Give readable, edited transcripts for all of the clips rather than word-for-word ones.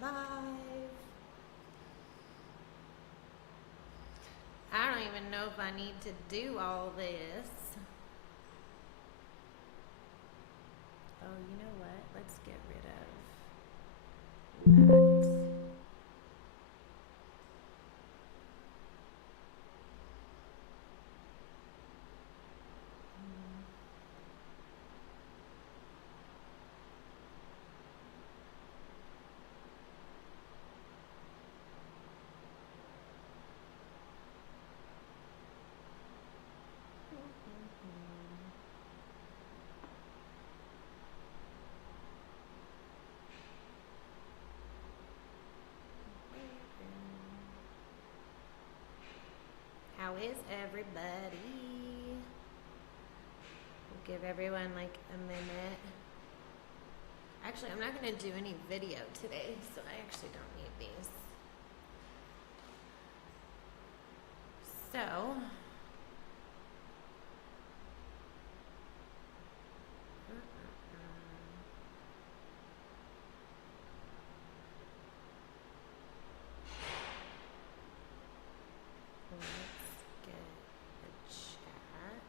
live. I don't even know if I need to do all this. Oh, you know what? Let's get rid of that. How is everybody? We'll give everyone like a minute. Actually, I'm not going to do any video today, so I actually don't need these. So, let's get a chat.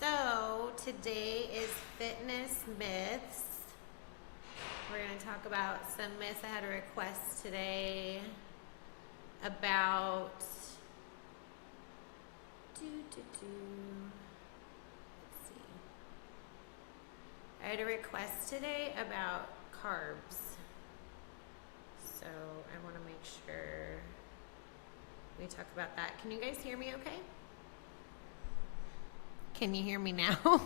So, today is Fitness Myths. We're going to talk about some myths. I had a request today about let's see. I had a request today about carbs. So I want to make sure we talk about that. Can you guys hear me okay? Can you hear me now?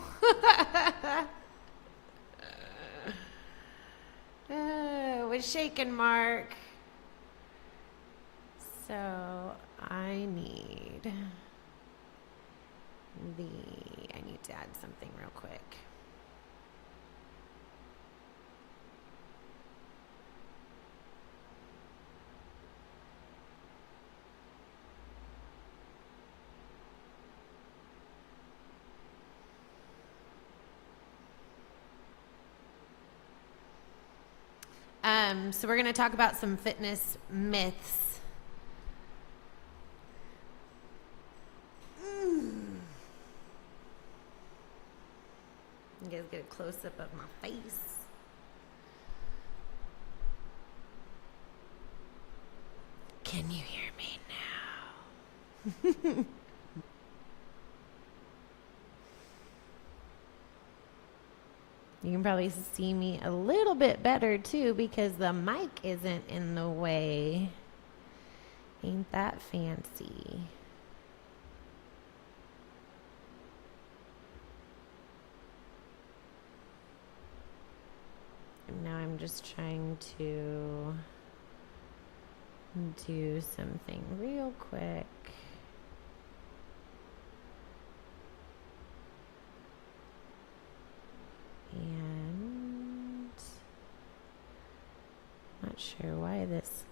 Was shaking, Mark. So I need to add something real quick. So we're going to talk about some fitness myths. You guys get a close-up of my face. Can you hear me now? You can probably see me a little bit better too because the mic isn't in the way. Ain't that fancy? And now I'm just trying to do something real quick. And not sure why this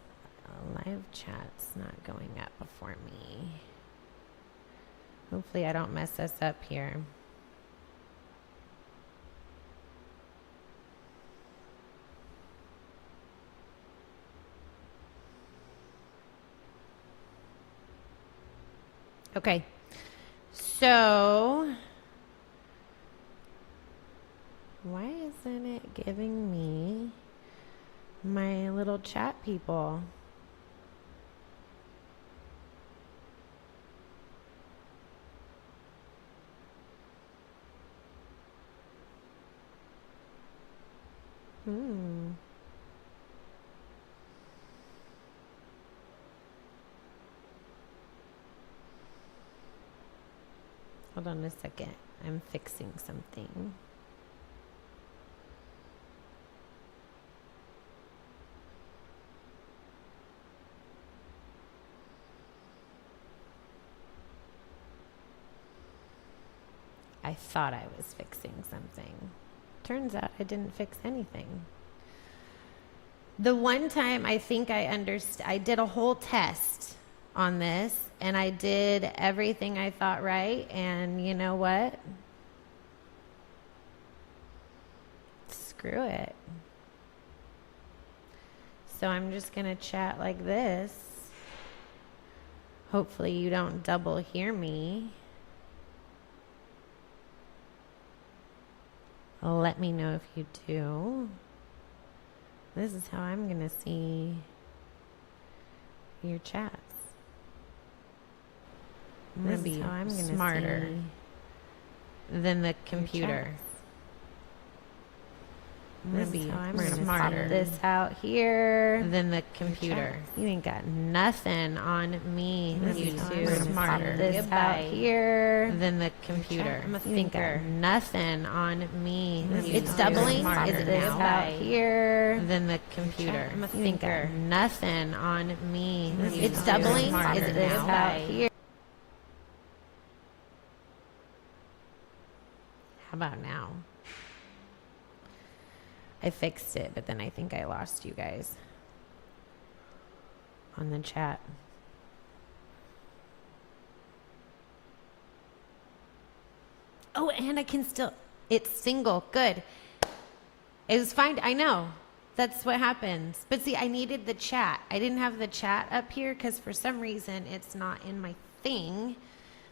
live chat's not going up before me. Hopefully I don't mess us up here. Okay, so why isn't it giving me my little chat people? Hold on a second. I'm fixing something. I thought I was fixing something. turns out I didn't fix anything. The one time I think I did a whole test on this, and I did everything I thought right, and you know what? Screw it. So I'm just going to chat like this. Hopefully you don't double hear me. Let me know if you do. This is how I'm going to see your chats. I'm going to be smarter than the computer. I'm going to be smarter this out here than the computer. You ain't got nothing on me, YouTube. Smarter this out here than the computer. You ain't got nothing on me. It's doubling. Is this out here than the computer? You ain't got nothing on me. It's doubling. Is this out here? How about now? I fixed it, but then I think I lost you guys on the chat. Oh, and I can still, it's single. Good. It was fine. I know. That's what happens. But see, I needed the chat. I didn't have the chat up here because for some reason it's not in my thing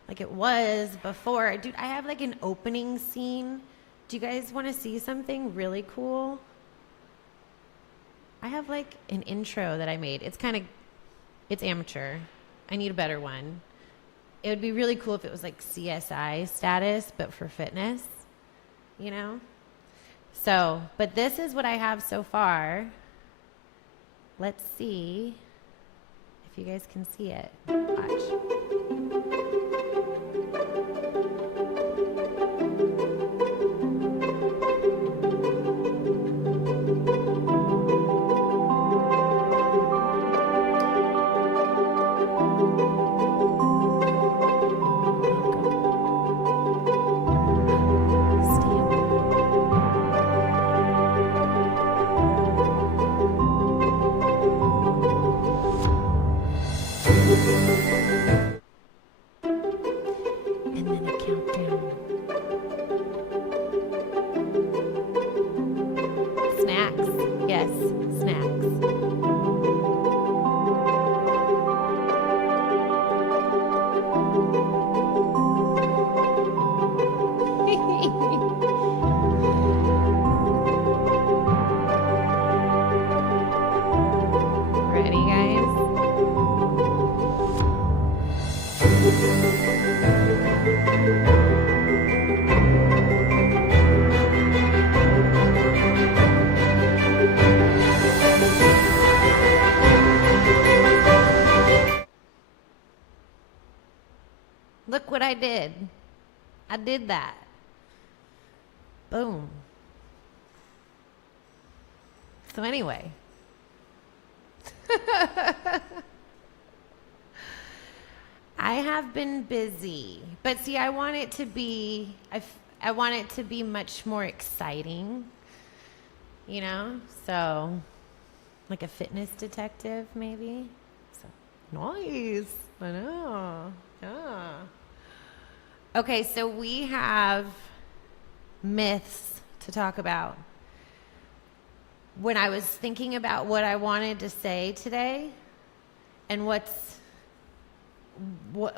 like it was before. Dude, I have like an opening scene. Do you guys want to see something really cool? I have like an intro that I made. It's amateur. I need a better one. It would be really cool if it was like CSI status, but for fitness, you know? So, but this is what I have so far. Let's see if you guys can see it. Watch. Look what I did. I did that. Boom. So anyway. I have been busy. But see, I want it to be, I want it to be much more exciting. You know? So, like a fitness detective, maybe? So, nice. I know. Yeah. Okay, so we have myths to talk about. When I was thinking about what I wanted to say today and what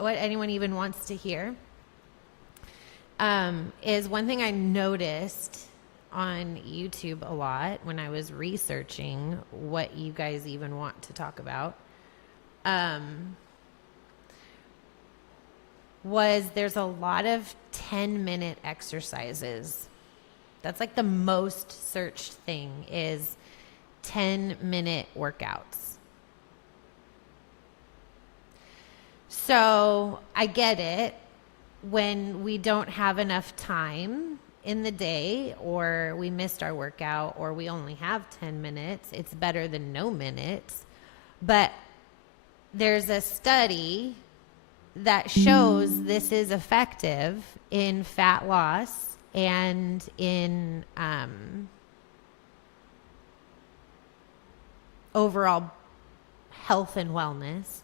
anyone even wants to hear, is one thing I noticed on YouTube a lot when I was researching what you guys even want to talk about, was there's a lot of 10-minute exercises. That's like the most searched thing is 10-minute workouts. So I get it when we don't have enough time in the day or we missed our workout or we only have 10 minutes. It's better than no minutes. But there's a study that shows this is effective in fat loss and in overall health and wellness.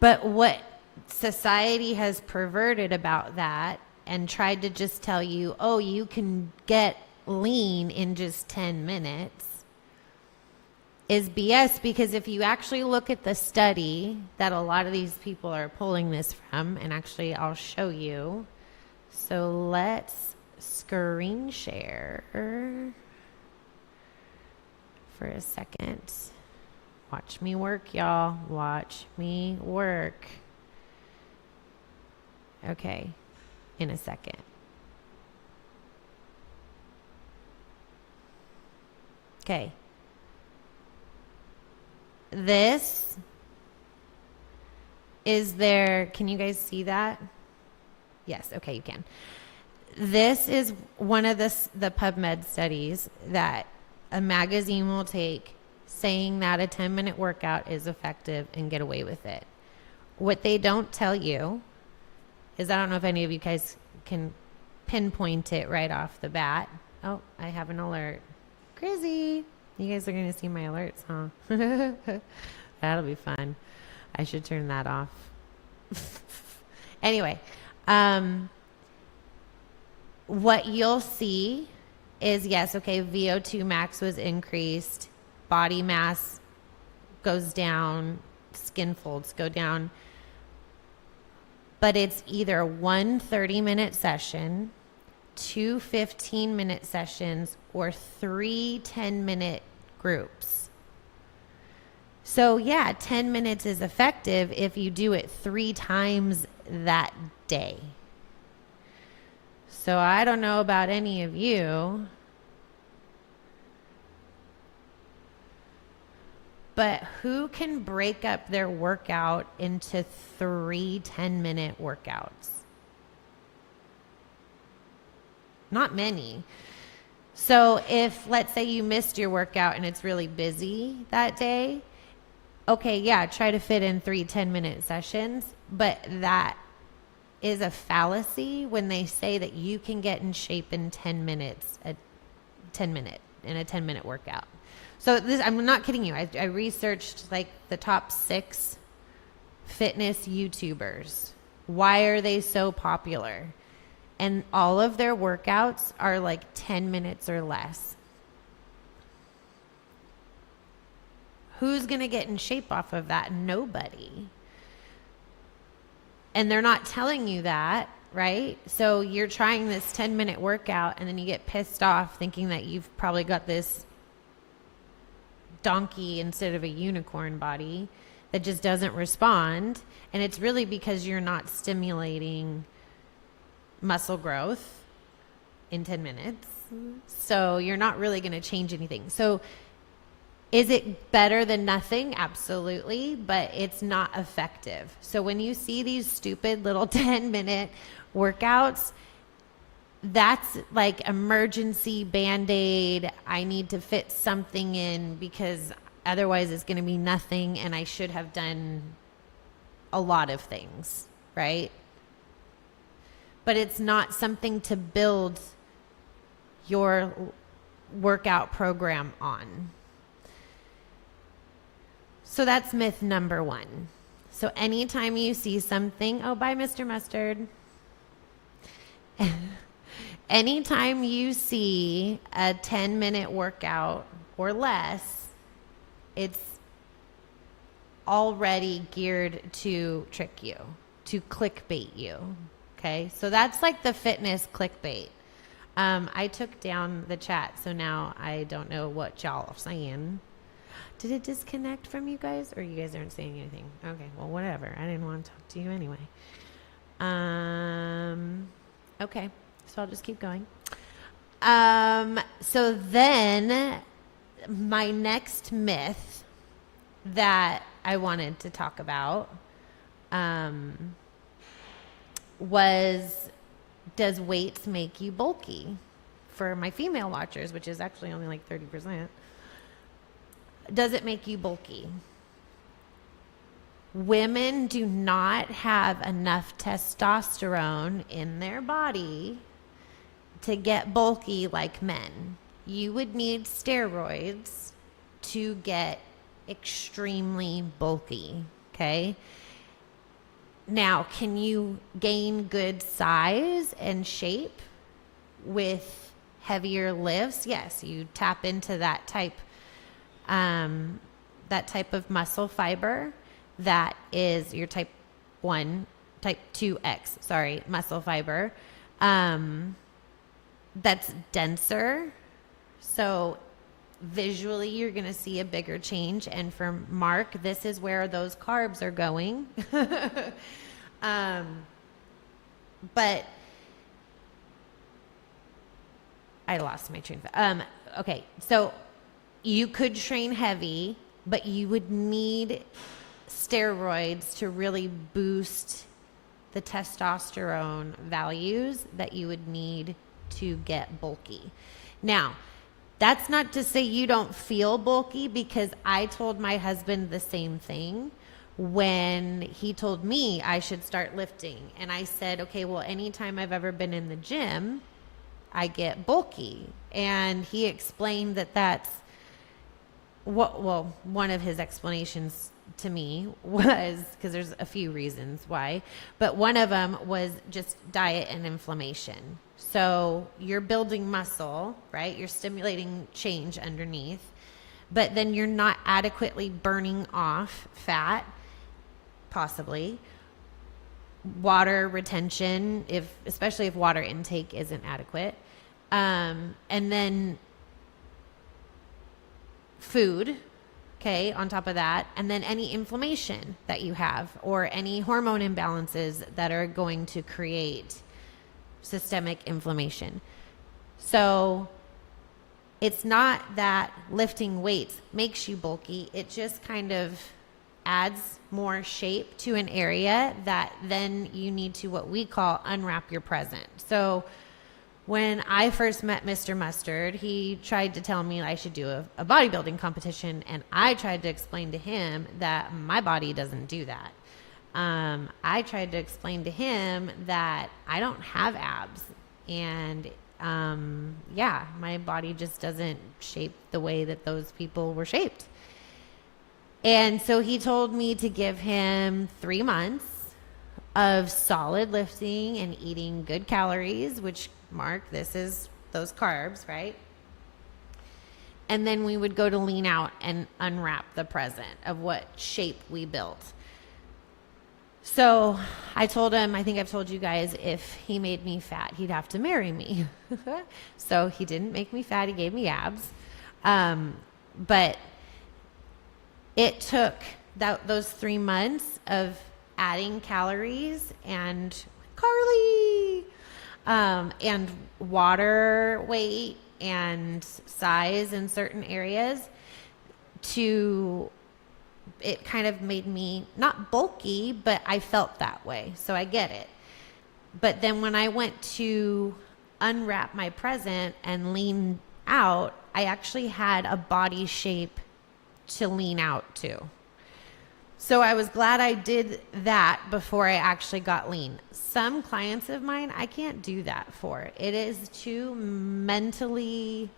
But what society has perverted about that and tried to just tell you, oh, you can get lean in just 10 minutes is BS, because if you actually look at the study that a lot of these people are pulling this from, and actually I'll show you. So let's screen share for a second. Watch me work, y'all. Watch me work. Okay, in a second. Okay. This is their, can you guys see that? Yes, okay, you can. This is one of the PubMed studies that a magazine will take, saying that a 10-minute workout is effective and get away with it. What they don't tell you is, I don't know if any of you guys can pinpoint it right off the bat. Oh, I have an alert. Crazy. You guys are going to see my alerts, huh? That'll be fun. I should turn that off. Anyway, what you'll see is, yes, okay, VO2 max was increased, body mass goes down, skin folds go down, but it's either one 30-minute session, two 15-minute sessions, or three 10-minute groups. So yeah, 10 minutes is effective if you do it 3 times that day. So I don't know about any of you, but who can break up their workout into 3 10-minute workouts? Not many. So if, let's say you missed your workout and it's really busy that day, okay, yeah, try to fit in 3 10-minute sessions, but that is a fallacy when they say that you can get in shape in 10 minutes, in a 10-minute workout. So this, I'm not kidding you. I researched like the top 6 fitness YouTubers. Why are they so popular? And all of their workouts are like 10 minutes or less. Who's going to get in shape off of that? Nobody. And they're not telling you that, right? So you're trying this 10-minute workout and then you get pissed off thinking that you've probably got this donkey instead of a unicorn body that just doesn't respond. And it's really because you're not stimulating muscle growth in 10 minutes. So you're not really going to change anything. So is it better than nothing? Absolutely, but it's not effective. So when you see these stupid little 10-minute workouts, that's like emergency Band-Aid. I need to fit something in because otherwise it's going to be nothing, and I should have done a lot of things, right? But it's not something to build your workout program on. So that's myth number 1. So anytime you see something, oh, bye, Mr. Mustard. Anytime you see a 10-minute workout or less, it's already geared to trick you, to clickbait you. Okay, so that's like the fitness clickbait. I took down the chat, so now I don't know what y'all are saying. Did it disconnect from you guys, or you guys aren't saying anything? Okay, well, whatever. I didn't want to talk to you anyway. Okay, so I'll just keep going. So then my next myth that I wanted to talk about was, does weights make you bulky? For my female watchers, which is actually only like 30%. Does it make you bulky? Women do not have enough testosterone in their body to get bulky like men, you would need steroids to get extremely bulky, okay? Now, can you gain good size and shape with heavier lifts? Yes, you tap into that type of muscle fiber that is your type 2X muscle fiber. That's denser. So visually, you're going to see a bigger change. And for Mark, this is where those carbs are going. But I lost my train of thought. Okay, so you could train heavy, but you would need steroids to really boost the testosterone values that you would need to get bulky. Now, that's not to say you don't feel bulky, because I told my husband the same thing when he told me I should start lifting. And I said, okay, well, anytime I've ever been in the gym, I get bulky. And he explained that that's one of his explanations to me was, because there's a few reasons why, but one of them was just diet and inflammation. So you're building muscle, right? You're stimulating change underneath, but then you're not adequately burning off fat, possibly. Water retention, especially if water intake isn't adequate. And then food, okay, on top of that, and then any inflammation that you have or any hormone imbalances that are going to create systemic inflammation. So it's not that lifting weights makes you bulky. It just kind of adds more shape to an area that then you need to, what we call, unwrap your present. So when I first met Mr. Mustard, he tried to tell me I should do a bodybuilding competition, and I tried to explain to him that my body doesn't do that. I tried to explain to him that I don't have abs, and my body just doesn't shape the way that those people were shaped. And so he told me to give him 3 months of solid lifting and eating good calories, which, Mark, this is those carbs, right? And then we would go to lean out and unwrap the present of what shape we built. So I told him, I think I've told you guys, if he made me fat, he'd have to marry me. So he didn't make me fat. He gave me abs. But it took those 3 months of adding calories and and water weight and size in certain areas it kind of made me not bulky, but I felt that way. So I get it. But then when I went to unwrap my present and lean out, I actually had a body shape to lean out to. So I was glad I did that before I actually got lean. Some clients of mine, I can't do that for. It is too mentally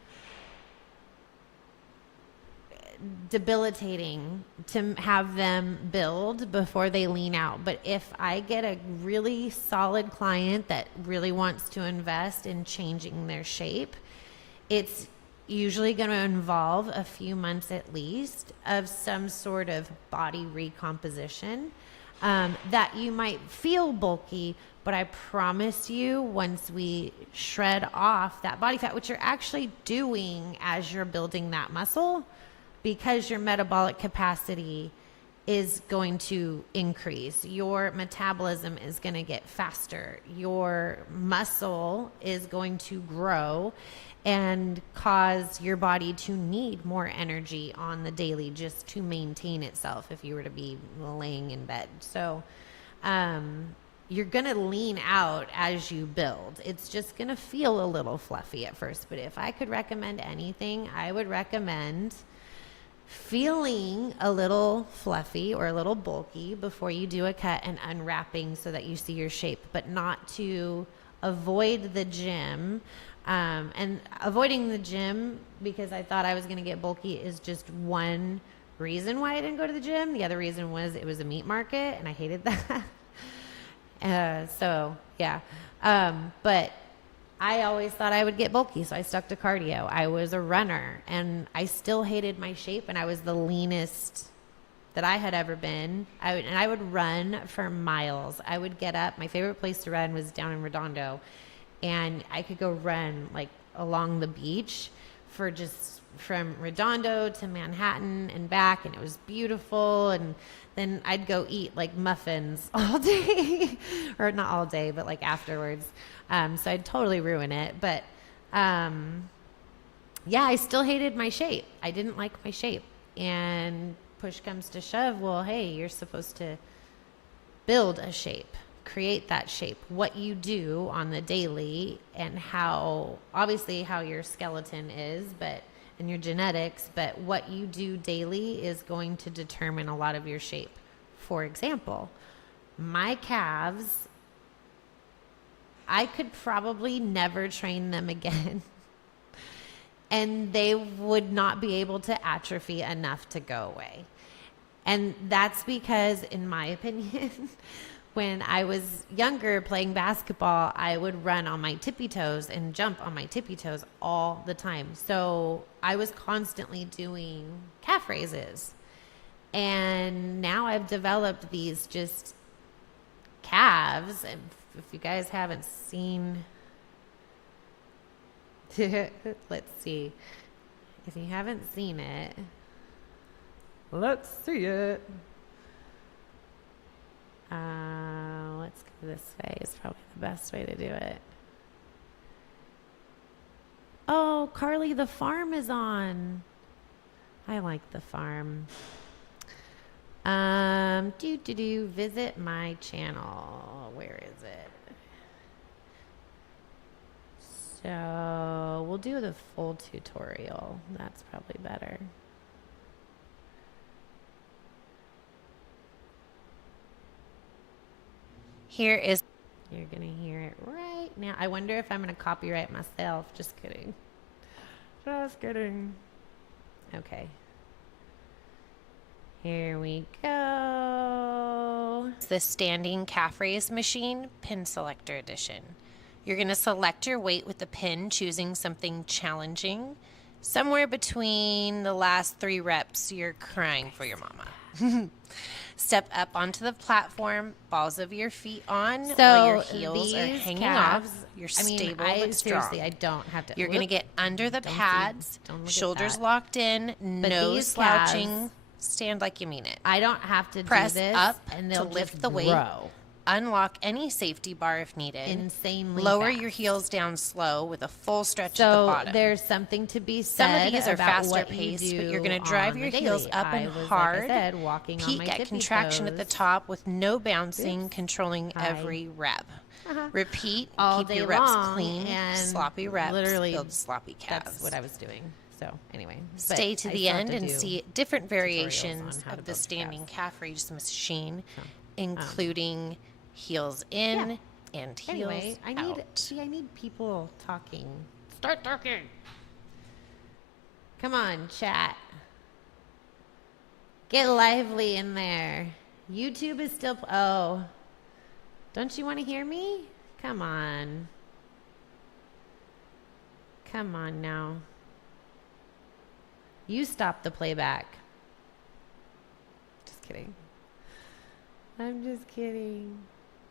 debilitating to have them build before they lean out. But if I get a really solid client that really wants to invest in changing their shape, it's usually going to involve a few months at least of some sort of body recomposition, that you might feel bulky, but I promise you, once we shred off that body fat, which you're actually doing as you're building that muscle, because your metabolic capacity is going to increase, your metabolism is going to get faster, your muscle is going to grow and cause your body to need more energy on the daily just to maintain itself if you were to be laying in bed. So you're going to lean out as you build. It's just going to feel a little fluffy at first. But if I could recommend anything, I would recommend feeling a little fluffy or a little bulky before you do a cut and unwrapping so that you see your shape, but not to avoid the gym And avoiding the gym because I thought I was going to get bulky is just one reason why I didn't go to the gym. The other reason was it was a meat market, and I hated that. So, yeah. But I always thought I would get bulky, so I stuck to cardio. I was a runner, and I still hated my shape, and I was the leanest that I had ever been. I would run for miles. I would get up. My favorite place to run was down in Redondo, and I could go run like along the beach for just from Redondo to Manhattan and back, and it was beautiful. And then I'd go eat like muffins all day, or not all day, but like afterwards. So I'd totally ruin it. But yeah, I still hated my shape. I didn't like my shape. And push comes to shove, well, hey, you're supposed to build a shape, create that shape. What you do on the daily and how, obviously how your skeleton is, but and your genetics, but what you do daily is going to determine a lot of your shape. For example, my calves, I could probably never train them again. And they would not be able to atrophy enough to go away. And that's because, in my opinion, when I was younger playing basketball, I would run on my tippy toes and jump on my tippy toes all the time. So I was constantly doing calf raises. And now I've developed these just calves. And if you guys haven't seen... Let's see. If you haven't seen it, let's see it. Let's go this way. It's probably the best way to do it. Oh, Carly, the farm is on. I like the farm. Visit my channel. Where is it? So we'll do the full tutorial. That's probably better. Here is... You're going to hear it right now. I wonder if I'm going to copyright myself. Just kidding. Just kidding. Okay. Here we go. The standing calf raise machine, pin selector edition. You're going to select your weight with the pin, choosing something challenging. Somewhere between the last 3 reps, you're crying for your mama. Step up onto the platform, balls of your feet on, while your heels are hanging off. You're stable but strong. Seriously, I don't have to. You're going to get under the pads, shoulders locked in, no slouching. Stand like you mean it. I don't have to press do this up and to lift the weight. Unlock any safety bar if needed. Insanely Lower fast. your heels down slow with a full stretch at the bottom. So there's something to be said. Some of these are about faster paced, but you're going to drive your heels up and hard. Like I said, walking peak on my at contraction toes. at the top with no bouncing, controlling every rep. Repeat. All keep day your reps long, clean. and Sloppy reps. literally build sloppy calves. That's what I was doing. So anyway, stay to the end and see different variations of the standing calves. calf raise machine, including heels in and heels out. I need people talking. Start talking. Come on, chat. Get lively in there. YouTube is still... Oh. Don't you want to hear me? Come on. Come on now. You stop the playback. Just kidding. I'm just kidding.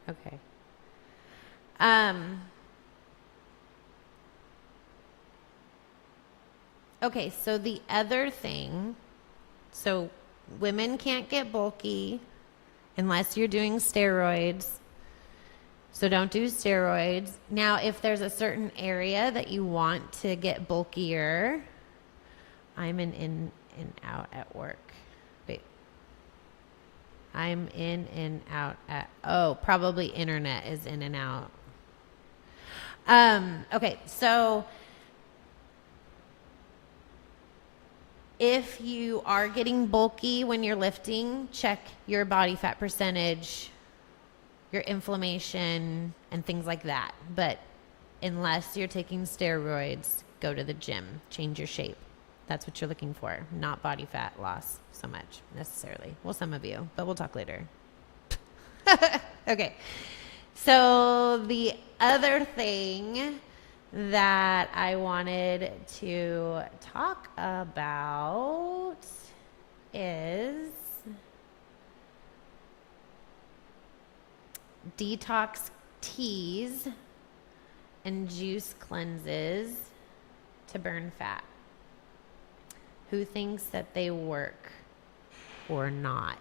Okay. Okay, so the other thing, so women can't get bulky unless you're doing steroids. So don't do steroids. Now, if there's a certain area that you want to get bulkier, I'm in and out at work. Wait. I'm in and out at... Oh, probably internet is in and out. Okay, so if you are getting bulky when you're lifting, check your body fat percentage, your inflammation, and things like that. But unless you're taking steroids, go to the gym, change your shape. That's what you're looking for, not body fat loss so much necessarily. Well, some of you, but we'll talk later. Okay. So the other thing that I wanted to talk about is detox teas and juice cleanses to burn fat. Who thinks that they work or not?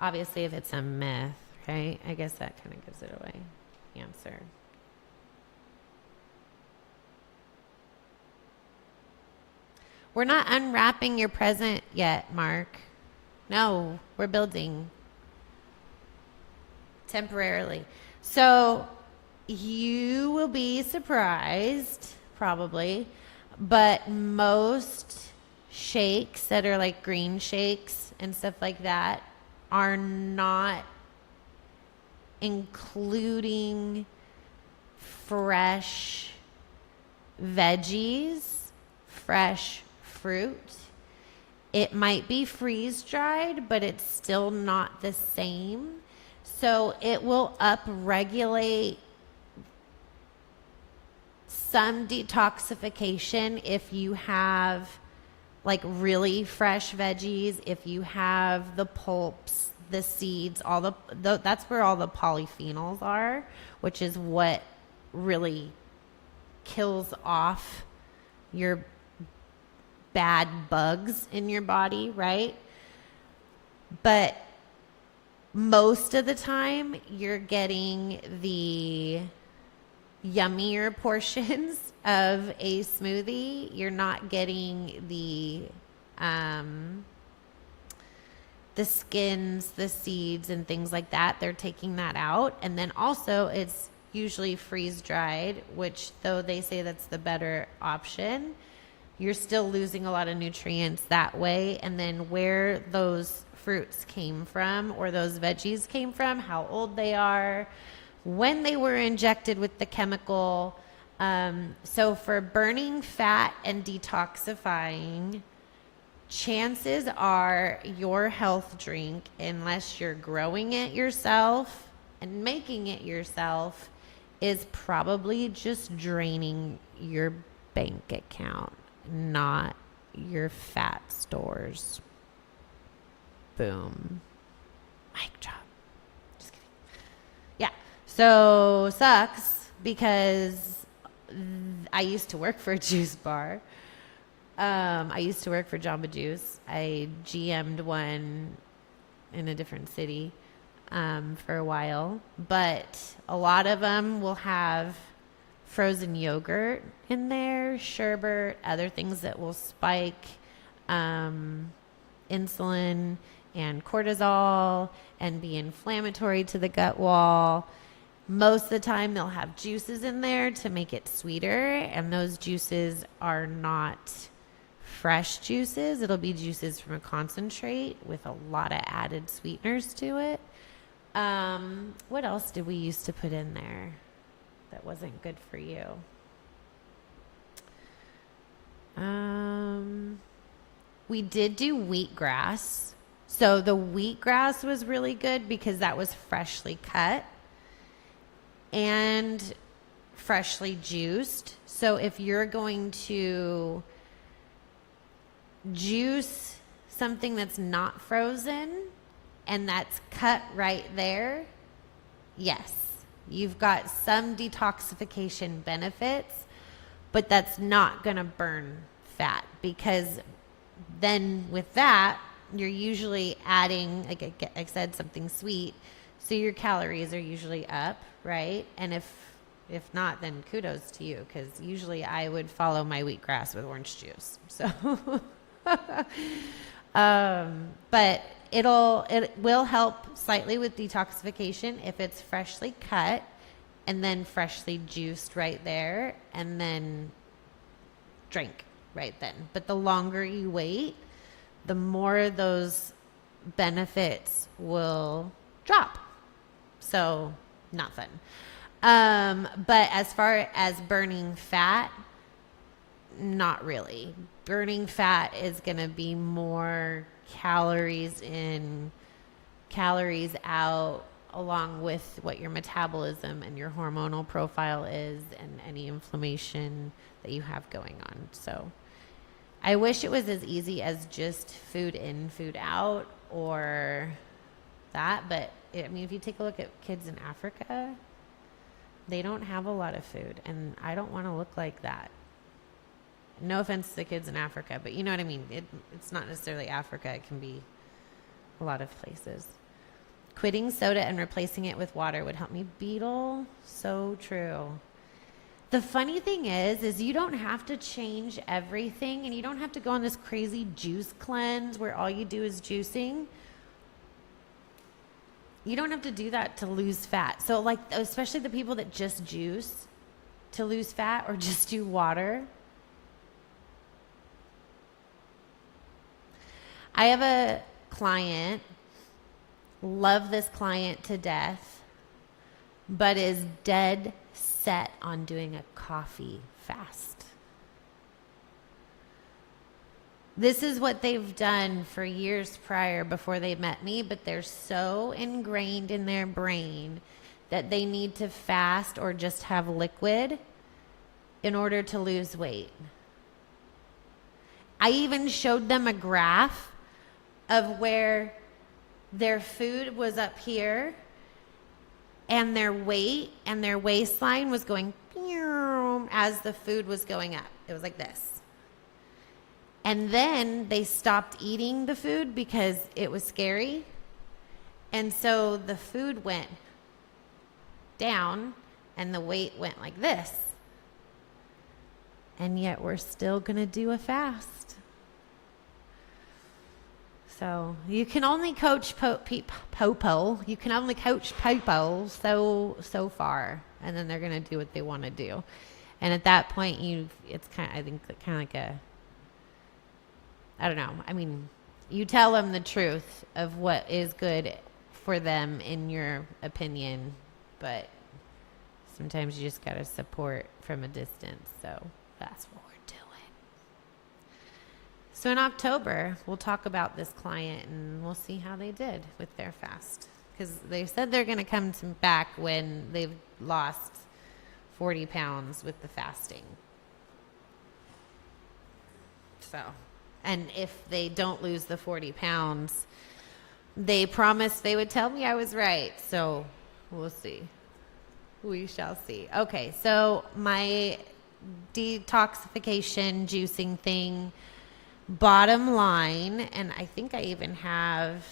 Obviously, if it's a myth, right? I guess that kind of gives it away. Answer. We're not unwrapping your present yet, Mark. No, we're building temporarily. So you will be surprised, probably, but most shakes that are like green shakes and stuff like that are not including fresh veggies, fresh fruit. It might be freeze dried, but it's still not the same. So it will upregulate some detoxification if you have like really fresh veggies, if you have the pulps, the seeds, that's where all the polyphenols are, which is what really kills off your bad bugs in your body, right? But most of the time you're getting the yummier portions of a smoothie. You're not getting the skins, the seeds, and things like that. They're taking that out. And then also it's usually freeze dried, which though they say that's the better option, you're still losing a lot of nutrients that way. And then where those fruits came from or those veggies came from, how old they are, when they were injected with the chemical. So for burning fat and detoxifying, chances are your health drink, unless you're growing it yourself and making it yourself, is probably just draining your bank account, not your fat stores. Boom. Mic drop. Just kidding. Yeah. So sucks because I used to work for a juice bar. I used to work for Jamba Juice. I GM'd one in a different city for a while. But a lot of them will have frozen yogurt in there, sherbet, other things that will spike insulin and cortisol and be inflammatory to the gut wall. Most of the time they'll have juices in there to make it sweeter, and those juices are not fresh juices. It'll be juices from a concentrate with a lot of added sweeteners to it. What else did we used to put in there that wasn't good for you? We did do wheatgrass. So the wheatgrass was really good because that was freshly cut and freshly juiced. So if you're going to juice something that's not frozen and that's cut right there, yes, you've got some detoxification benefits, but that's not going to burn fat, because then with that, you're usually adding, like I said, something sweet. So your calories are usually up, right? And if not, then kudos to you, because usually I would follow my wheatgrass with orange juice. So, but it will help slightly with detoxification if it's freshly cut and then freshly juiced right there, and then drink right then. But the longer you wait, the more those benefits will drop, So not fun. But as far as burning fat, not really. Burning fat is going to be more calories in, calories out, along with what your metabolism and your hormonal profile is and any inflammation that you have going on. So I wish it was as easy as just food in, food out, or that. But I mean, if you take a look at kids in Africa, they don't have a lot of food, and I don't want to look like that. No offense to the kids in Africa, but you know what I mean? It's not necessarily Africa. It can be a lot of places. Quitting soda and replacing it with water would help me. Beetle, so true. The funny thing is you don't have to change everything, and you don't have to go on this crazy juice cleanse where all you do is juicing. You don't have to do that to lose fat. So like, especially the people that just juice to lose fat or just do water. I have a client, love this client to death, but is dead set on doing a coffee fast. This is what they've done for years prior before they met me, but they're so ingrained in their brain that they need to fast or just have liquid in order to lose weight. I even showed them a graph of where their food was up here and their weight and their waistline was going as the food was going up. It was like this. And then they stopped eating the food because it was scary. And so the food went down and the weight went like this. And yet we're still going to do a fast. So you can only coach Popo. You can only coach Popo so far, and then they're gonna do what they want to do. And at that point, it's kind of, I think, kind of like a, I don't know. I mean, you tell them the truth of what is good for them in your opinion, but sometimes you just gotta support from a distance. So that's what we're doing. So in October, we'll talk about this client and we'll see how they did with their fast. Because they said they're going to come back when they've lost 40 pounds with the fasting. So, and if they don't lose the 40 pounds, they promised they would tell me I was right. So we'll see. We shall see. Okay, so my detoxification juicing thing, bottom line, and I think I even have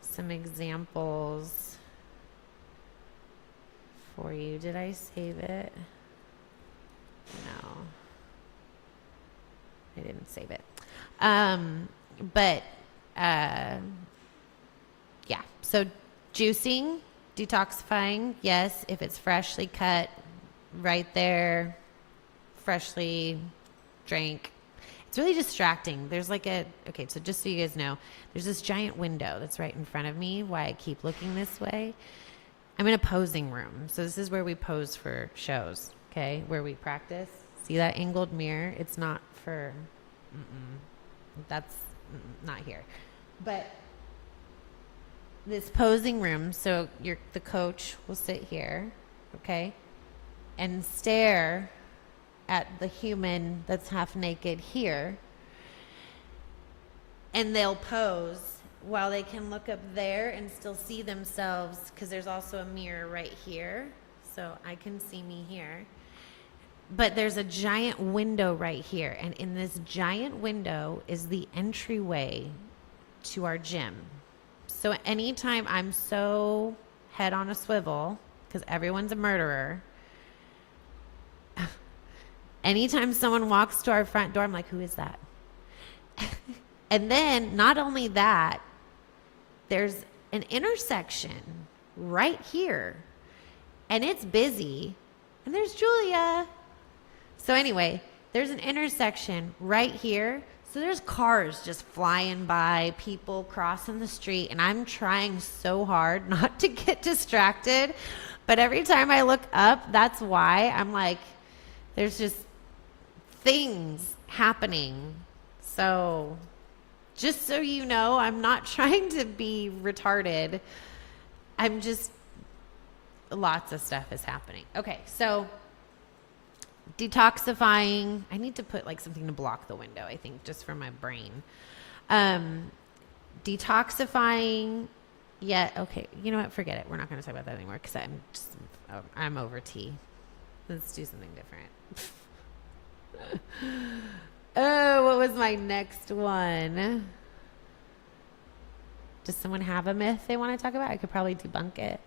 some examples for you. Did I save it? No, I didn't save it. Yeah, so juicing, detoxifying, yes, if it's freshly cut right there, freshly drank. It's really distracting. There's like okay, so just so you guys know, there's this giant window that's right in front of me. Why I keep looking this way. I'm in a posing room. So this is where we pose for shows, okay, where we practice. See that angled mirror? It's not for, that's not here. But this posing room, so the coach will sit here, okay, and stare at the human that's half naked here, and they'll pose while they can look up there and still see themselves, because there's also a mirror right here, so I can see me here. But there's a giant window right here, and in this giant window is the entryway to our gym. So anytime I'm so head on a swivel, because everyone's a murderer, anytime someone walks to our front door, I'm like, who is that? And then not only that, there's an intersection right here, and it's busy, and there's Julia. So anyway, there's an intersection right here. So there's cars just flying by, people crossing the street, and I'm trying so hard not to get distracted. But every time I look up, that's why I'm like, there's just things happening. So just so you know, I'm not trying to be retarded. I'm just, lots of stuff is happening. Okay, so detoxifying. I need to put like something to block the window, I think, just for my brain. Detoxifying. Yeah, okay. You know what? Forget it. We're not going to talk about that anymore because I'm over tea. Let's do something different. Oh, what was my next one? Does someone have a myth they want to talk about? I could probably debunk it.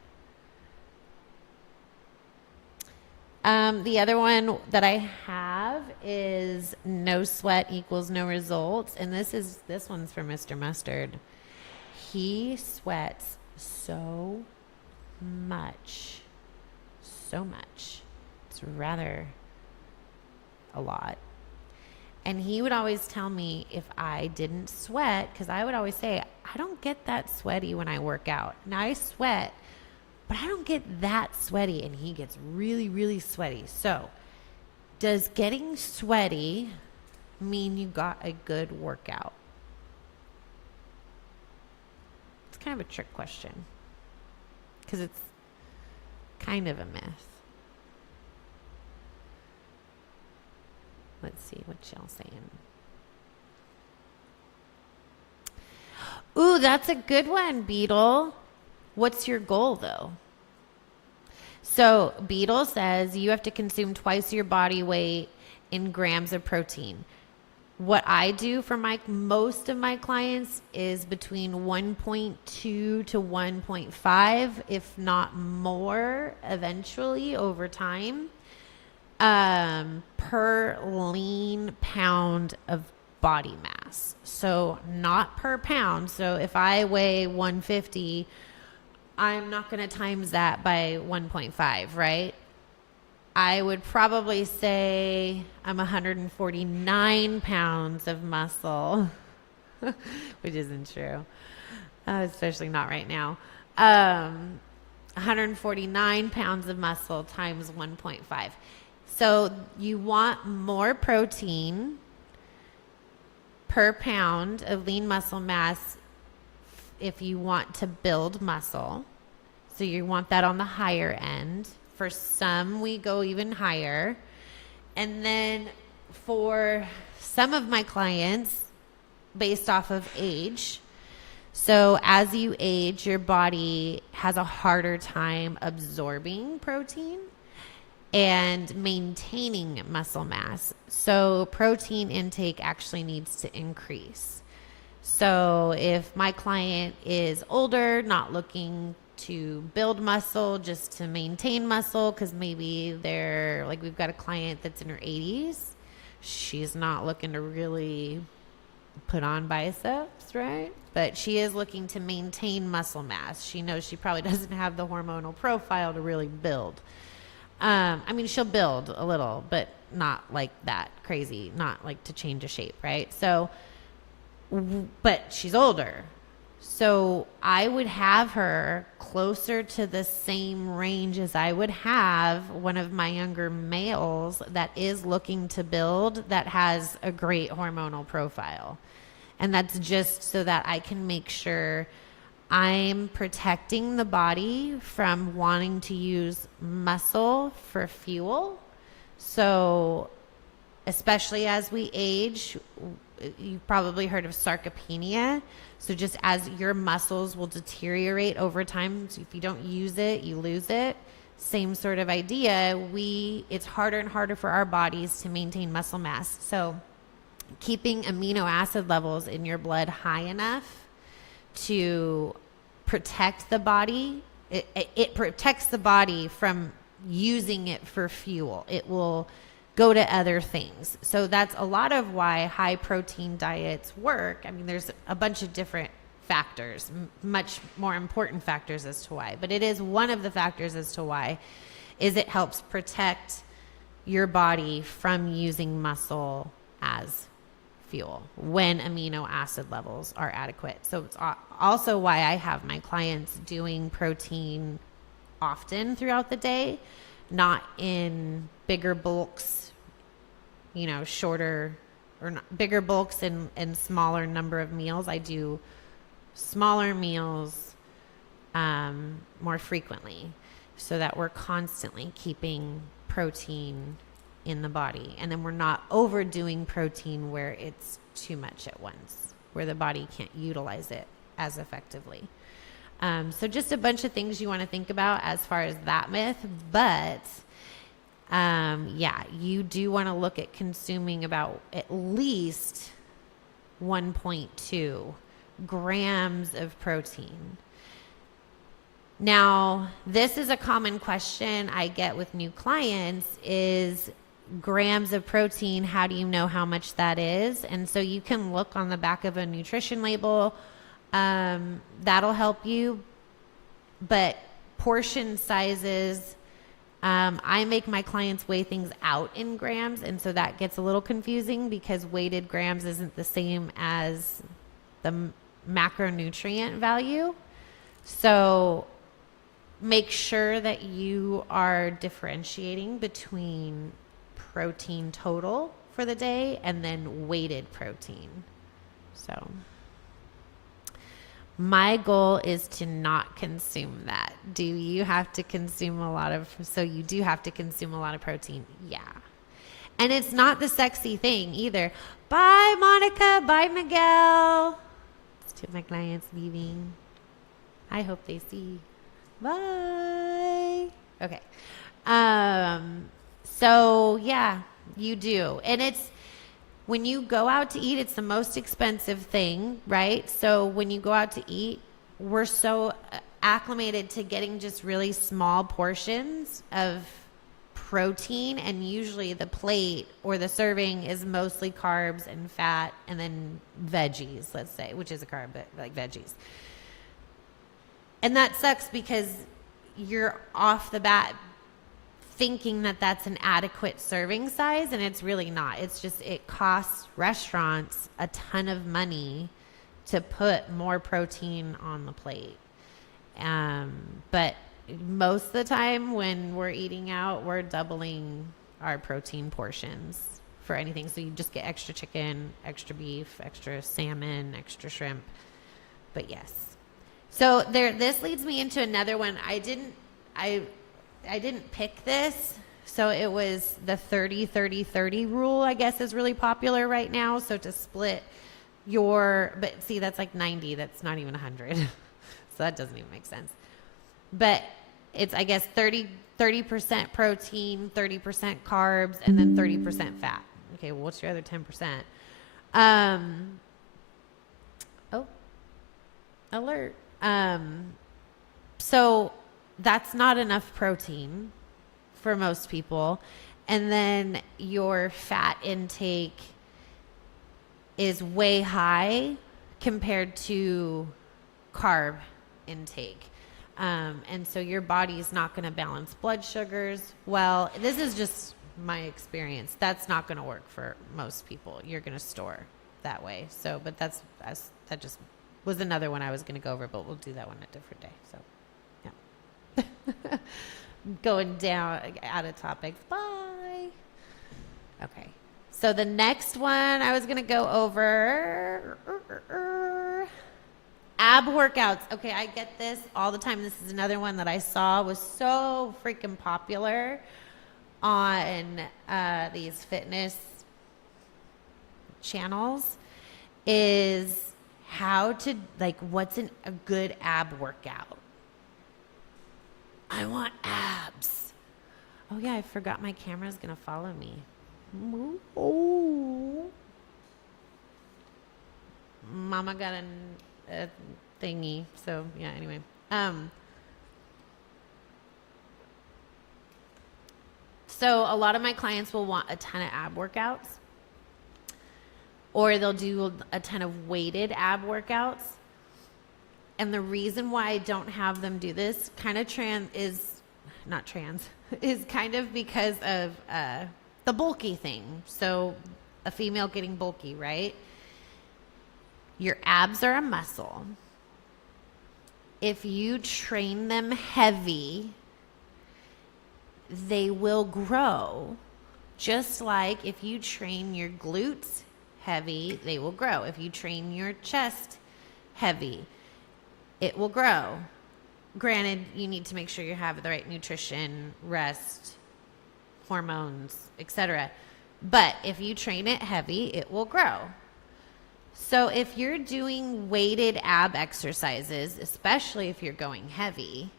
The other one that I have is no sweat equals no results. And this one's for Mr. Mustard. He sweats so much. It's rather a lot. And he would always tell me if I didn't sweat, because I would always say, I don't get that sweaty when I work out. Now I sweat, but I don't get that sweaty. And he gets really, really sweaty. So does getting sweaty mean you got a good workout? It's kind of a trick question because it's kind of a myth. Let's see what y'all saying. Ooh, that's a good one, Beetle. What's your goal, though? So Beetle says you have to consume twice your body weight in grams of protein. What I do for most of my clients is between 1.2 to 1.5, if not more, eventually over time, per lean pound of body mass. So not per pound. So if I weigh 150, I'm not going to times that by 1.5, right? I would probably say I'm 149 pounds of muscle, which isn't true, especially not right now. 149 pounds of muscle times 1.5. So you want more protein per pound of lean muscle mass if you want to build muscle. So you want that on the higher end. For some, we go even higher. And then for some of my clients, based off of age, so as you age, your body has a harder time absorbing protein and maintaining muscle mass. So protein intake actually needs to increase. So if my client is older, not looking to build muscle, just to maintain muscle, because maybe they're like, we've got a client that's in her 80s. She's not looking to really put on biceps, right? But she is looking to maintain muscle mass. She knows she probably doesn't have the hormonal profile to really build. I mean, she'll build a little, but not like that crazy, not like to change a shape, right? So, but she's older. So I would have her closer to the same range as I would have one of my younger males that is looking to build, that has a great hormonal profile. And that's just so that I can make sure I'm protecting the body from wanting to use muscle for fuel. So especially as we age, you've probably heard of sarcopenia. So just as your muscles will deteriorate over time, so if you don't use it, you lose it. Same sort of idea. It's harder and harder for our bodies to maintain muscle mass. So keeping amino acid levels in your blood high enough to protect the body, it protects the body from using it for fuel. It will go to other things. So that's a lot of why high protein diets work. I mean, there's a bunch of different factors, much more important factors as to why, but it is one of the factors as to why is it helps protect your body from using muscle as fuel when amino acid levels are adequate. So it's also why I have my clients doing protein often throughout the day, not in bigger bulks, shorter or not, bigger bulks and smaller number of meals. I do smaller meals more frequently so that we're constantly keeping protein in the body, and then we're not overdoing protein where it's too much at once, where the body can't utilize it as effectively. So just a bunch of things you want to think about as far as that myth, but you do want to look at consuming about at least 1.2 grams of protein. Now, this is a common question I get with new clients is grams of protein. How do you know how much that is? And so you can look on the back of a nutrition label. That'll help you. But portion sizes, I make my clients weigh things out in grams. And so that gets a little confusing because weighted grams isn't the same as the macronutrient value. So make sure that you are differentiating between protein total for the day and then weighted protein. So my goal is to not consume that. Do you have to consume so you do have to consume a lot of protein? Yeah. And it's not the sexy thing either. Bye, Monica. Bye, Miguel. It's two of my clients leaving. I hope they see. Bye. Okay. So yeah, you do. And it's, when you go out to eat, it's the most expensive thing, right? So when you go out to eat, we're so acclimated to getting just really small portions of protein. And usually the plate or the serving is mostly carbs and fat and then veggies, let's say, which is a carb, but like veggies. And that sucks because you're off the bat thinking that that's an adequate serving size, and it's really not. It's just, it costs restaurants a ton of money to put more protein on the plate. But most of the time when we're eating out, we're doubling our protein portions for anything. So you just get extra chicken, extra beef, extra salmon, extra shrimp. But yes. So this leads me into another one. I didn't pick this. So it was the 30-30-30 rule, I guess, is really popular right now. So to split but see, that's like 90. That's not even 100. So that doesn't even make sense. But it's, I guess, 30% protein, 30% carbs, and then 30% fat. Okay, well, what's your other 10%? Alert. So that's not enough protein for most people. And then your fat intake is way high compared to carb intake. And so your body's not going to balance blood sugars. Well, this is just my experience. That's not going to work for most people. You're going to store that way. So, but that just was another one I was going to go over, but we'll do that one a different day. So, yeah. Going down out of topics. Bye. Okay. So the next one I was going to go over ab workouts. Okay, I get this all the time. This is another one that I saw was so freaking popular on these fitness channels, is how to, like, what's a good ab workout? I want abs. Oh yeah, I forgot my camera's gonna follow me. Oh, Mama got a thingy. So yeah. Anyway, so a lot of my clients will want a ton of ab workouts, or they'll do a ton of weighted ab workouts. And the reason why I don't have them do this kind of is kind of because of the bulky thing. So a female getting bulky, right? Your abs are a muscle. If you train them heavy, they will grow. Just like if you train your glutes heavy, they will grow. If you train your chest heavy, it will grow. Granted, you need to make sure you have the right nutrition, rest, hormones, etc. But if you train it heavy, it will grow. So if you're doing weighted ab exercises, especially if you're going heavy,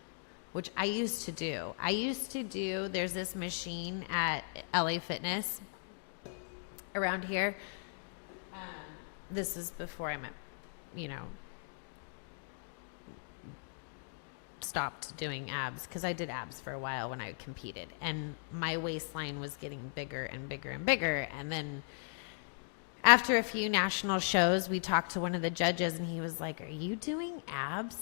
which I used to do, there's this machine at LA Fitness around here. This is before I stopped doing abs, because I did abs for a while when I competed, and my waistline was getting bigger and bigger and bigger. And then after a few national shows, we talked to one of the judges, and he was like, "Are you doing abs?"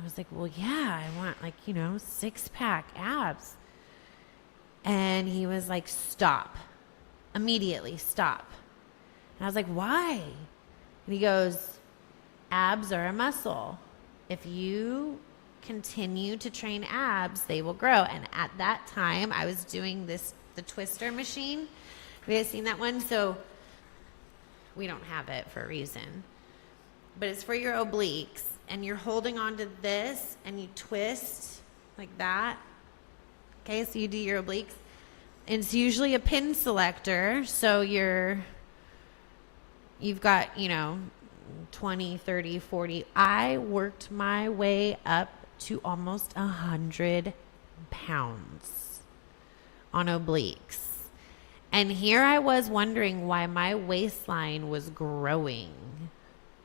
I was like, "Well, yeah, I want 6-pack abs." And he was like, "Stop. Immediately stop." And I was like, "Why?" And he goes, "Abs are a muscle. If you continue to train abs, they will grow." And at that time, I was doing the twister machine. Have you guys seen that one? So we don't have it for a reason, but it's for your obliques, and you're holding on to this and you twist like that. Okay, so you do your obliques. And it's usually a pin selector, so you've got 20, 30, 40. I worked my way up to almost 100 pounds on obliques. And here I was wondering why my waistline was growing.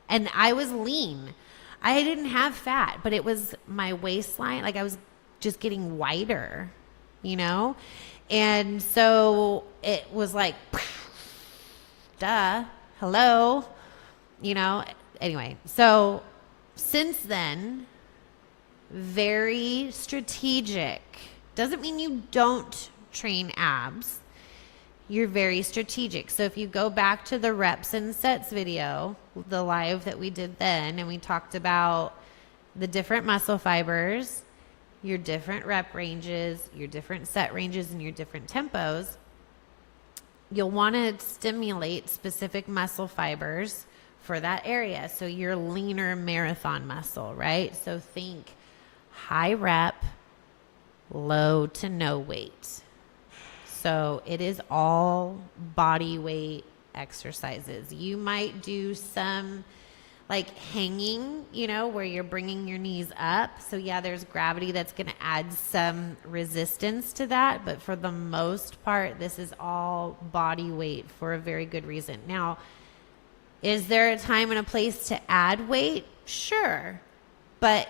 And I was lean. I didn't have fat, but it was my waistline. I was just getting wider, And so it was like, duh, hello, Anyway, so since then, very strategic. Doesn't mean you don't train abs. You're very strategic. So if you go back to the reps and sets video, the live that we did then, and we talked about the different muscle fibers, your different rep ranges, your different set ranges, and your different tempos, you'll want to stimulate specific muscle fibers for that area. So your leaner marathon muscle, right? So think high rep, low to no weight. So it is all body weight exercises. You might do some hanging, where you're bringing your knees up. So yeah, there's gravity that's going to add some resistance to that. But for the most part, this is all body weight for a very good reason. Now, is there a time and a place to add weight? Sure. But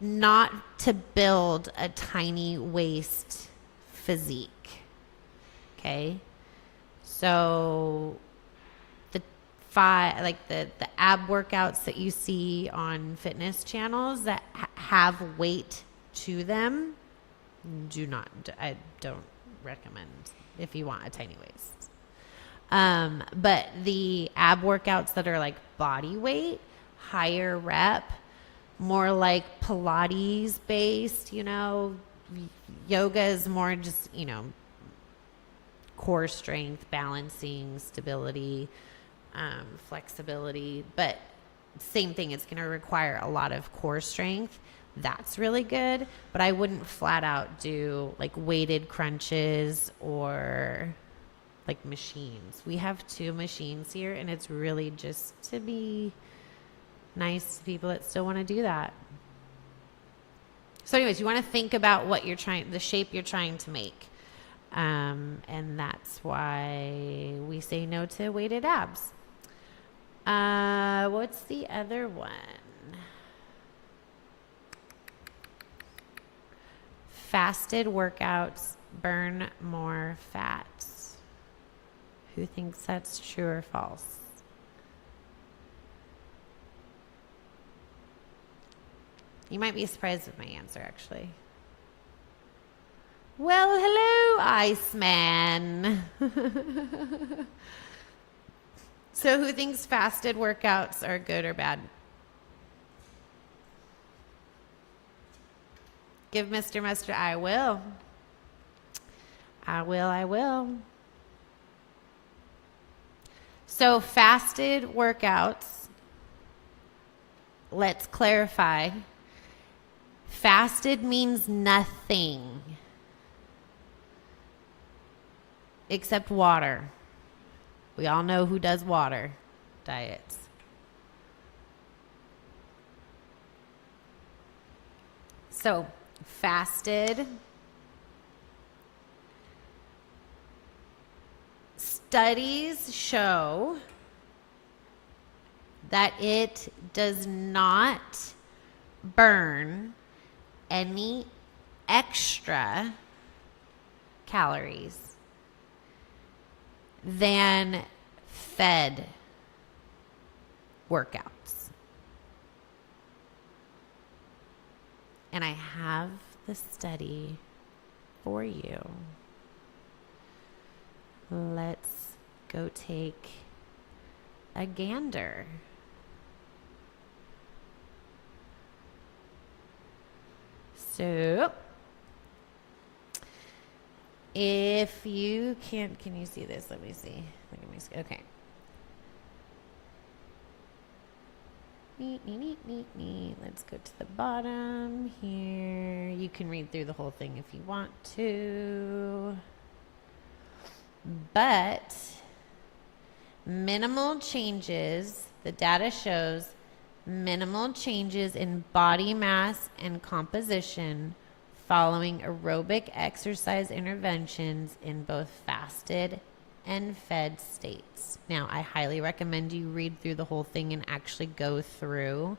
not to build a tiny waist physique. Okay? So the ab workouts that you see on fitness channels that have weight to them, I don't recommend if you want a tiny waist. But the ab workouts that are body weight, higher rep, more like Pilates based, yoga is more just, core strength, balancing, stability, flexibility. But same thing, it's going to require a lot of core strength. That's really good. But I wouldn't flat out do weighted crunches or machines. We have 2 machines here, and it's really just to be nice to people that still want to do that. So anyways, you want to think about the shape you're trying to make. And that's why we say no to weighted abs. What's the other one? Fasted workouts burn more fats. Who thinks that's true or false? You might be surprised with my answer, actually. Well, hello, Iceman. So who thinks fasted workouts are good or bad? Give Mr. Mustard. I will. So fasted workouts, let's clarify. Fasted means nothing except water. We all know who does water diets. So fasted, studies show that it does not burn any extra calories than fed workouts. And I have the study for you. Let's go take a gander. So, if you can you see this? Let me see. Look at me. Okay. Neat. Let's go to the bottom here. You can read through the whole thing if you want to. But minimal changes, the data shows minimal changes in body mass and composition following aerobic exercise interventions in both fasted and fed states. Now, I highly recommend you read through the whole thing and actually go through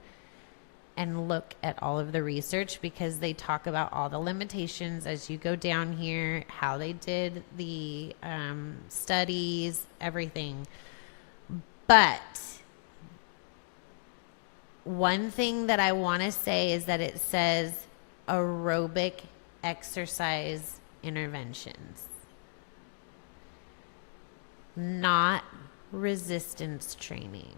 and look at all of the research, because they talk about all the limitations as you go down here, how they did the studies, everything. But one thing that I want to say is that it says aerobic exercise interventions, not resistance training.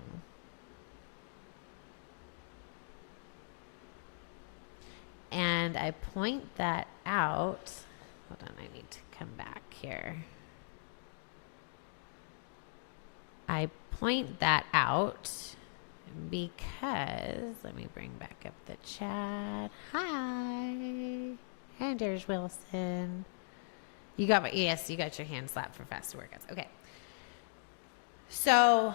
And I point that out. Hold on, I need to come back here. I point that out because, let me bring back up the chat. Hi. And there's Wilson. You got you got your hand slapped for fasted workouts. Okay. So,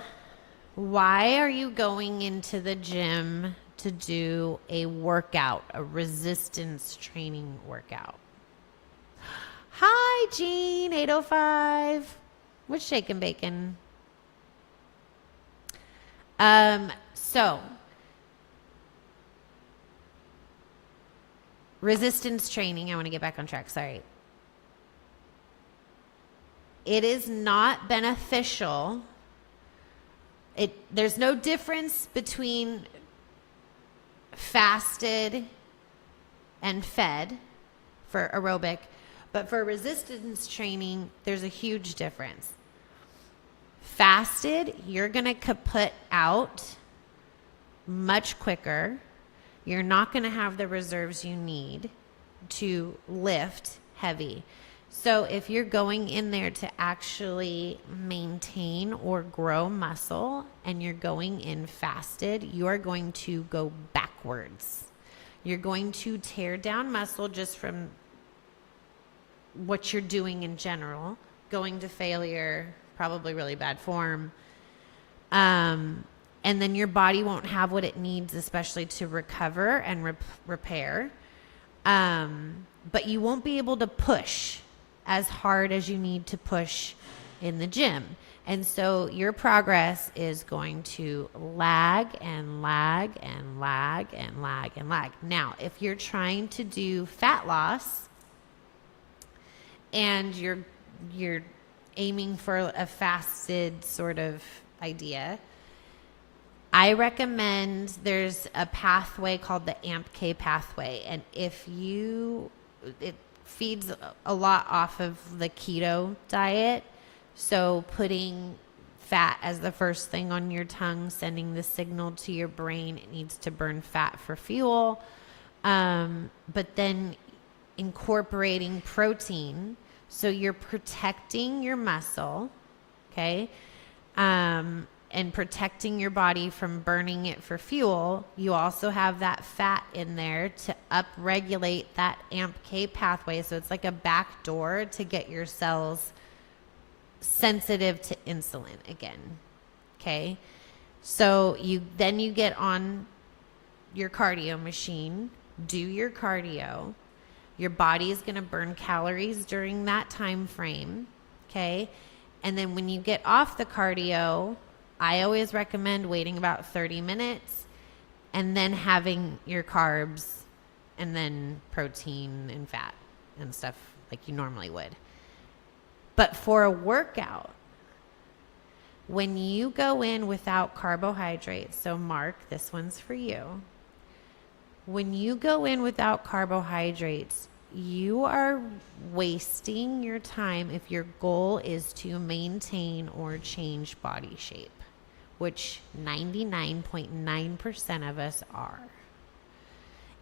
why are you going into the gym to do a workout, a resistance training workout? Hi, Jean, 805. What's shaking bacon? So resistance training, I want to get back on track, sorry. It is not beneficial. There's no difference between fasted and fed for aerobic, but for resistance training, there's a huge difference. Fasted, you're going to kaput out much quicker. You're not going to have the reserves you need to lift heavy. So if you're going in there to actually maintain or grow muscle and you're going in fasted, you are going to go backwards. You're going to tear down muscle just from what you're doing in general, going to failure, probably really bad form. And then your body won't have what it needs, especially to recover and repair. But you won't be able to push as hard as you need to push in the gym. And so your progress is going to lag and lag and lag and lag and lag. Now, if you're trying to do fat loss and you're aiming for a fasted sort of idea, I recommend there's a pathway called the AMP-K pathway. And feeds a lot off of the keto diet. So putting fat as the first thing on your tongue, sending the signal to your brain, it needs to burn fat for fuel. But then incorporating protein. So you're protecting your muscle, okay? And protecting your body from burning it for fuel. You also have that fat in there to upregulate that AMP-K pathway. So it's like a back door to get your cells sensitive to insulin again. Okay. So you get on your cardio machine, do your cardio. Your body is going to burn calories during that time frame. Okay. And then when you get off the cardio, I always recommend waiting about 30 minutes and then having your carbs and then protein and fat and stuff like you normally would. But for a workout, when you go in without carbohydrates, so Mark, this one's for you. When you go in without carbohydrates, you are wasting your time if your goal is to maintain or change body shape, which 99.9% of us are.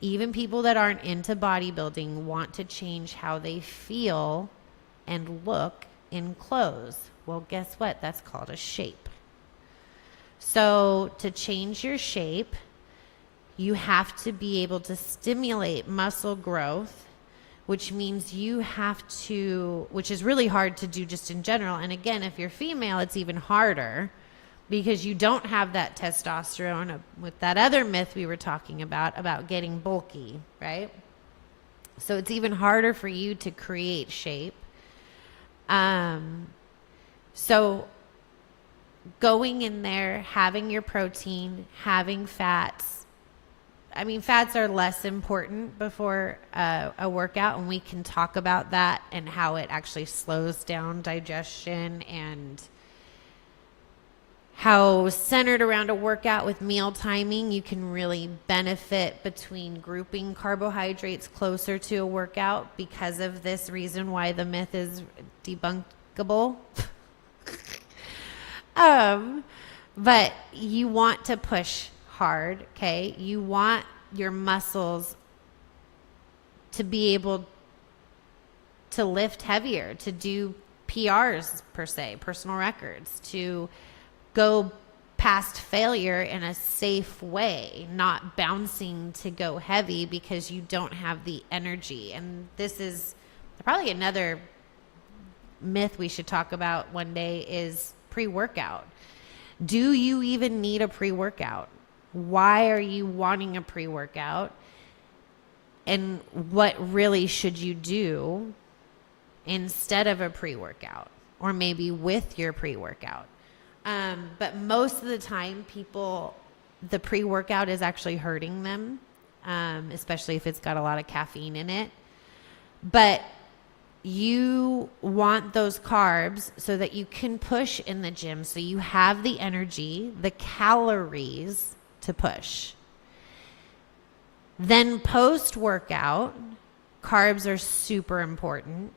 Even people that aren't into bodybuilding want to change how they feel and look in clothes. Well, guess what? That's called a shape. So to change your shape, you have to be able to stimulate muscle growth, which means you have to, which is really hard to do just in general. And again, if you're female, it's even harder because you don't have that testosterone with that other myth we were talking about getting bulky, right? So it's even harder for you to create shape. So going in there, having your protein, having fats. I mean, fats are less important before a workout, and we can talk about that and how it actually slows down digestion and how centered around a workout with meal timing, you can really benefit between grouping carbohydrates closer to a workout because of this reason why the myth is debunkable. But you want to push hard, okay? You want your muscles to be able to lift heavier, to do PRs per se, personal records, to go past failure in a safe way, not bouncing to go heavy because you don't have the energy. And this is probably another myth we should talk about one day is pre-workout. Do you even need a pre-workout? Why are you wanting a pre-workout? And what really should you do instead of a pre-workout or maybe with your pre-workout? But most of the time the pre-workout is actually hurting them, especially if it's got a lot of caffeine in it. But you want those carbs so that you can push in the gym, so you have the energy, the calories to push. Then post-workout, carbs are super important.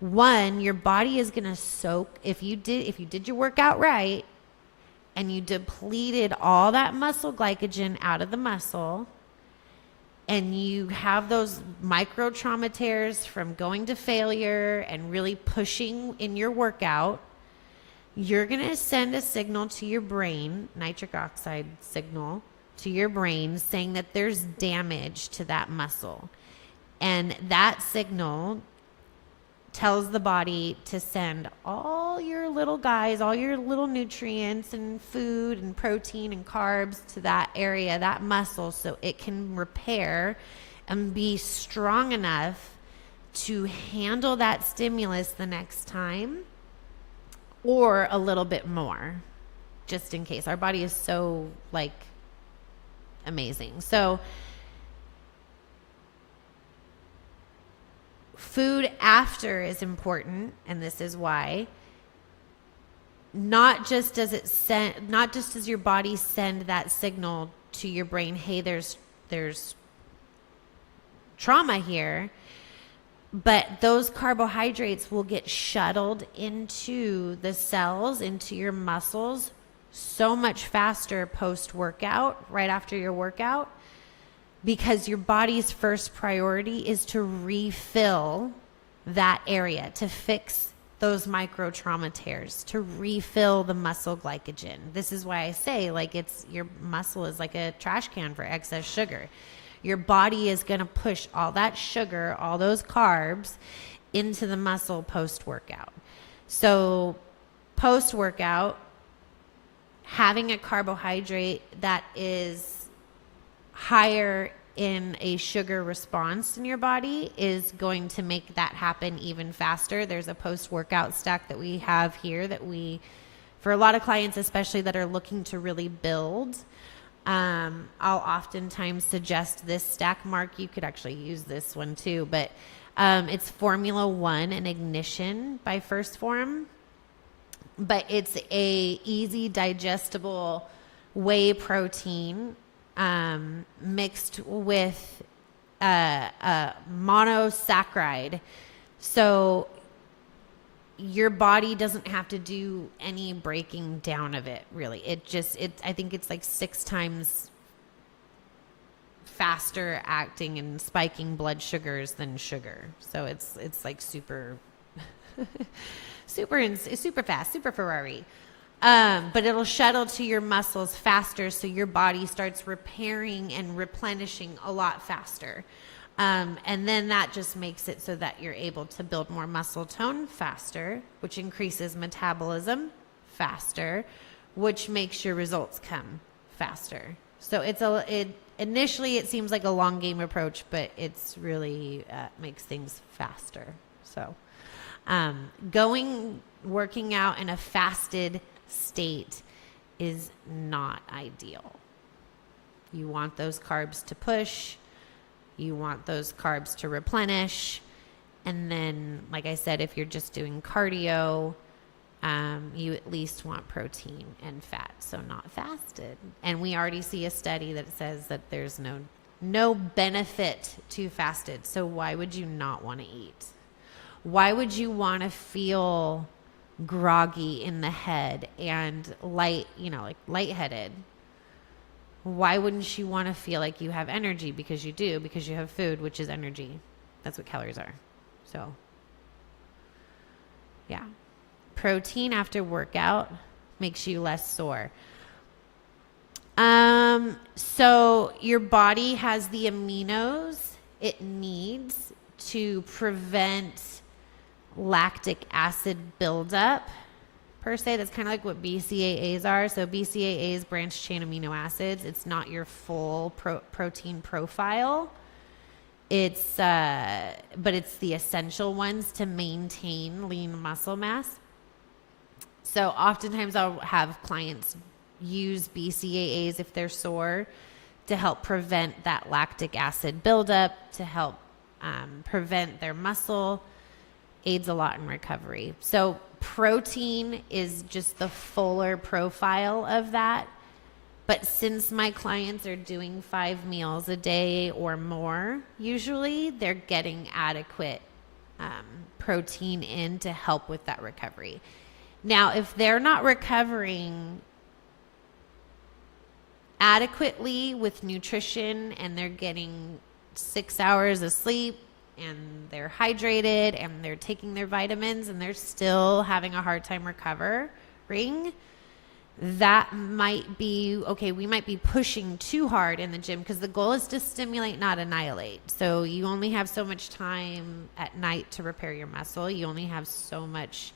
One, your body is going to soak. If you did your workout right and you depleted all that muscle glycogen out of the muscle and you have those micro trauma tears from going to failure and really pushing in your workout, you're going to send a signal to your brain, nitric oxide signal to your brain saying that there's damage to that muscle. And that signal tells the body to send all your little guys, all your little nutrients and food and protein and carbs to that area, that muscle, so it can repair and be strong enough to handle that stimulus the next time or a little bit more, just in case. Our body is so amazing. So food after is important, and this is why. Not just does your body send that signal to your brain, hey, there's trauma here, But those carbohydrates will get shuttled into the cells, into your muscles, so much faster post-workout, right after your workout, because your body's first priority is to refill that area, to fix those micro trauma tears, to refill the muscle glycogen. This is why I say, like, it's your muscle is like a trash can for excess sugar. Your body is going to push all that sugar, all those carbs into the muscle post-workout. So post-workout, having a carbohydrate that is higher in a sugar response in your body is going to make that happen even faster. There's a post-workout stack that we have here that we, for a lot of clients, especially that are looking to really build, I'll oftentimes suggest this stack. Mark, you could actually use this one too, but it's Formula 1 and Ignition by First Form. But it's a easy digestible whey protein mixed with a monosaccharide. So your body doesn't have to do any breaking down of it, really. I think it's like 6 times faster acting and spiking blood sugars than sugar. So it's like super super fast, super Ferrari. But it'll shuttle to your muscles faster, so your body starts repairing and replenishing a lot faster. And then that just makes it so that you're able to build more muscle tone faster, which increases metabolism faster, which makes your results come faster. So initially it seems like a long game approach, but it's really makes things faster. So working out in a fasted state is not ideal. You want those carbs to push. You want those carbs to replenish. And then, like I said, if you're just doing cardio, you at least want protein and fat, so not fasted. And we already see a study that says that there's no benefit to fasted. So why would you not want to eat? Why would you want to feel groggy in the head and lightheaded? Why wouldn't you want to feel like you have energy? Because you do, because you have food, which is energy. That's what calories are. So, yeah. Protein after workout makes you less sore. So your body has the aminos it needs to prevent lactic acid buildup, per se. That's kind of like what BCAAs are. So BCAAs, branched chain amino acids. It's not your full protein profile. But it's the essential ones to maintain lean muscle mass. So oftentimes I'll have clients use BCAAs if they're sore to help prevent that lactic acid buildup, to help prevent their muscle, aids a lot in recovery. So protein is just the fuller profile of that. But since my clients are doing 5 meals a day or more, usually they're getting adequate protein in to help with that recovery. Now, if they're not recovering adequately with nutrition and they're getting 6 hours of sleep and they're hydrated and they're taking their vitamins and they're still having a hard time recovering, that might be, okay, we might be pushing too hard in the gym, because the goal is to stimulate, not annihilate. So you only have so much time at night to repair your muscle. You only have so much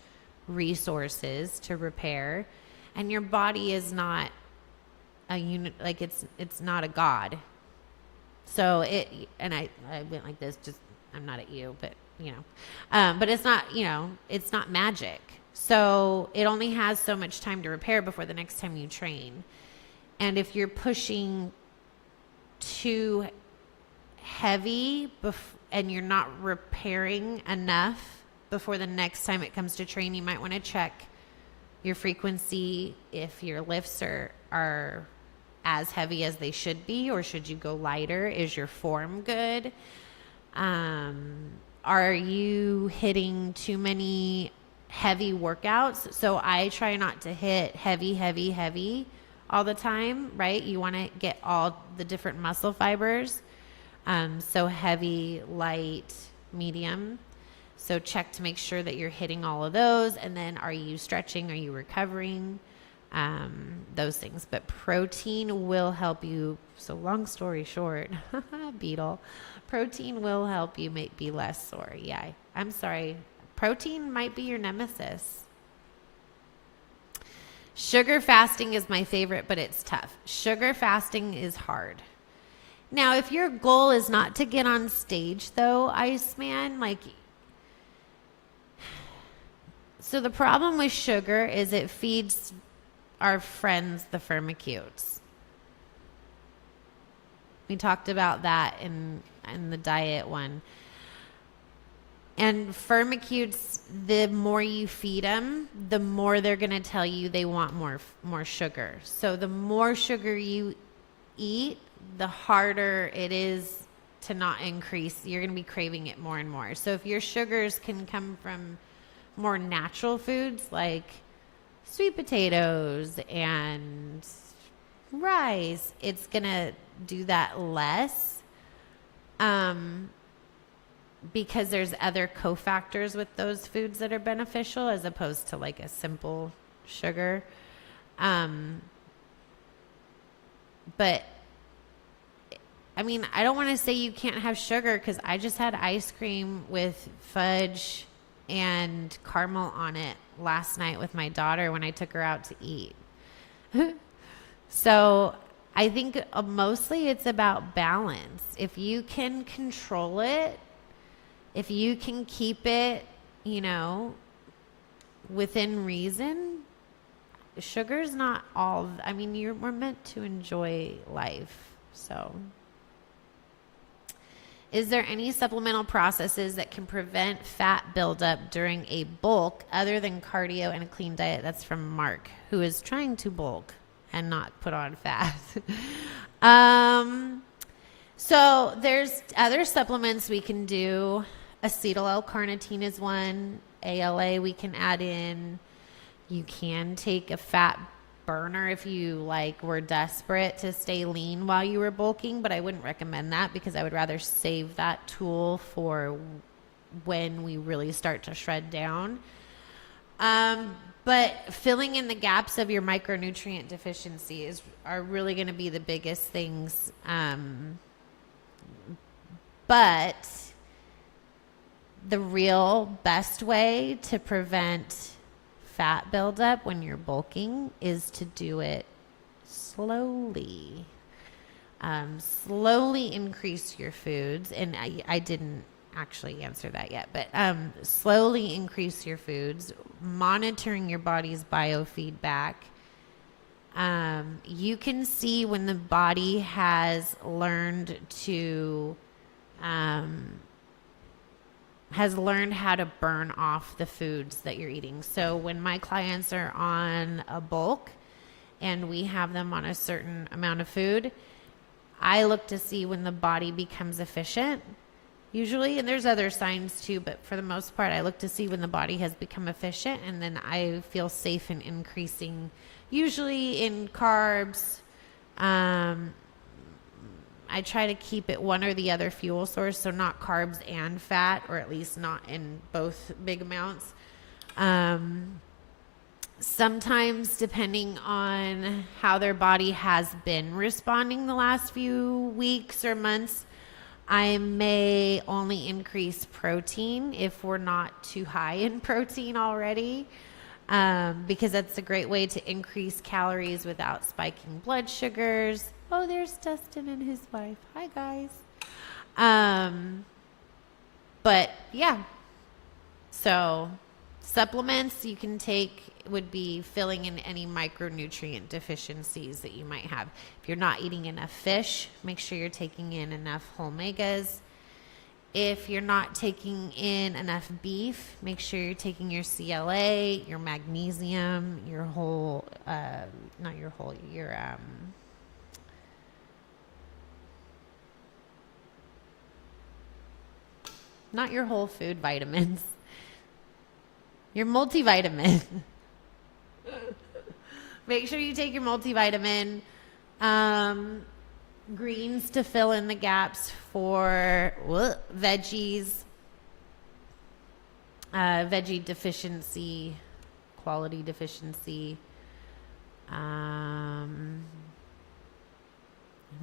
resources to repair, and your body is not a unit, like it's not a god. So I went like this, just, I'm not at you, but but it's not, it's not magic. So it only has so much time to repair before the next time you train. And if you're pushing too heavy and you're not repairing enough before the next time it comes to train, you might want to check your frequency, if your lifts are as heavy as they should be, or should you go lighter? Is your form good? are you hitting too many heavy workouts? So I try not to hit heavy all the time, right? You want to get all the different muscle fibers. So heavy, light, medium. So check to make sure that you're hitting all of those. And then are you stretching? Are you recovering? Those things. But protein will help you. So long story short, Beetle, protein will help you be less sore. Yeah, I'm sorry. Protein might be your nemesis. Sugar fasting is my favorite, but it's tough. Sugar fasting is hard. Now, if your goal is not to get on stage, though, Iceman, like, so the problem with sugar is it feeds our friends, the firmicutes. We talked about that in the diet one. And firmicutes, the more you feed them, the more they're going to tell you they want more sugar. So the more sugar you eat, the harder it is to not increase. You're going to be craving it more and more. So if your sugars can come from more natural foods like sweet potatoes and rice, it's going to do that less. Because there's other cofactors with those foods that are beneficial as opposed to like a simple sugar. But I mean, I don't want to say you can't have sugar because I just had ice cream with fudge and caramel on it last night with my daughter when I took her out to eat. So I think mostly it's about balance. If you can control it, if you can keep it, within reason, sugar's not all. I mean, we're meant to enjoy life. So, is there any supplemental processes that can prevent fat buildup during a bulk other than cardio and a clean diet? That's from Mark, who is trying to bulk and not put on fat. So there's other supplements we can do. Acetyl L-carnitine is one. ALA we can add in. You can take a fat burner if you were desperate to stay lean while you were bulking, but I wouldn't recommend that because I would rather save that tool for when we really start to shred down. But filling in the gaps of your micronutrient deficiencies are really going to be the biggest things. But the real best way to prevent fat buildup when you're bulking is to do it slowly. Slowly increase your foods. And I didn't actually answer that yet, but slowly increase your foods, monitoring your body's biofeedback. You can see when the body has learned how to burn off the foods that you're eating. So when my clients are on a bulk and we have them on a certain amount of food, I look to see when the body becomes efficient, usually, and there's other signs too, but for the most part, I look to see when the body has become efficient, and then I feel safe in increasing, usually in carbs. I try to keep it one or the other fuel source, so not carbs and fat, or at least not in both big amounts. Sometimes, depending on how their body has been responding the last few weeks or months, I may only increase protein if we're not too high in protein already, because that's a great way to increase calories without spiking blood sugars. Oh, there's Dustin and his wife. Hi, guys. But yeah, so supplements you can take would be filling in any micronutrient deficiencies that you might have. If you're not eating enough fish, make sure you're taking in enough whole omegas. If you're not taking in enough beef, make sure you're taking your CLA, your magnesium, your not your whole food vitamins. Your multivitamin. Make sure you take your multivitamin. Greens to fill in the gaps for veggies. Veggie deficiency, quality deficiency.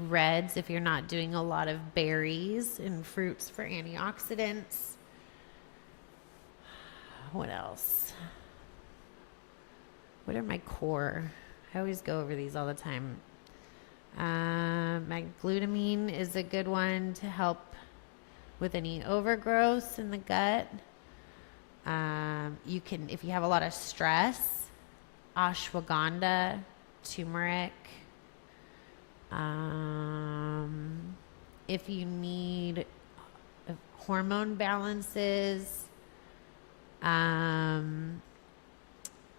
Reds if you're not doing a lot of berries and fruits for antioxidants. What else? What are my core? I always go over these all the time. My glutamine is a good one to help with any overgrowth in the gut. You can, if you have a lot of stress, ashwagandha, turmeric. If you need hormone balances,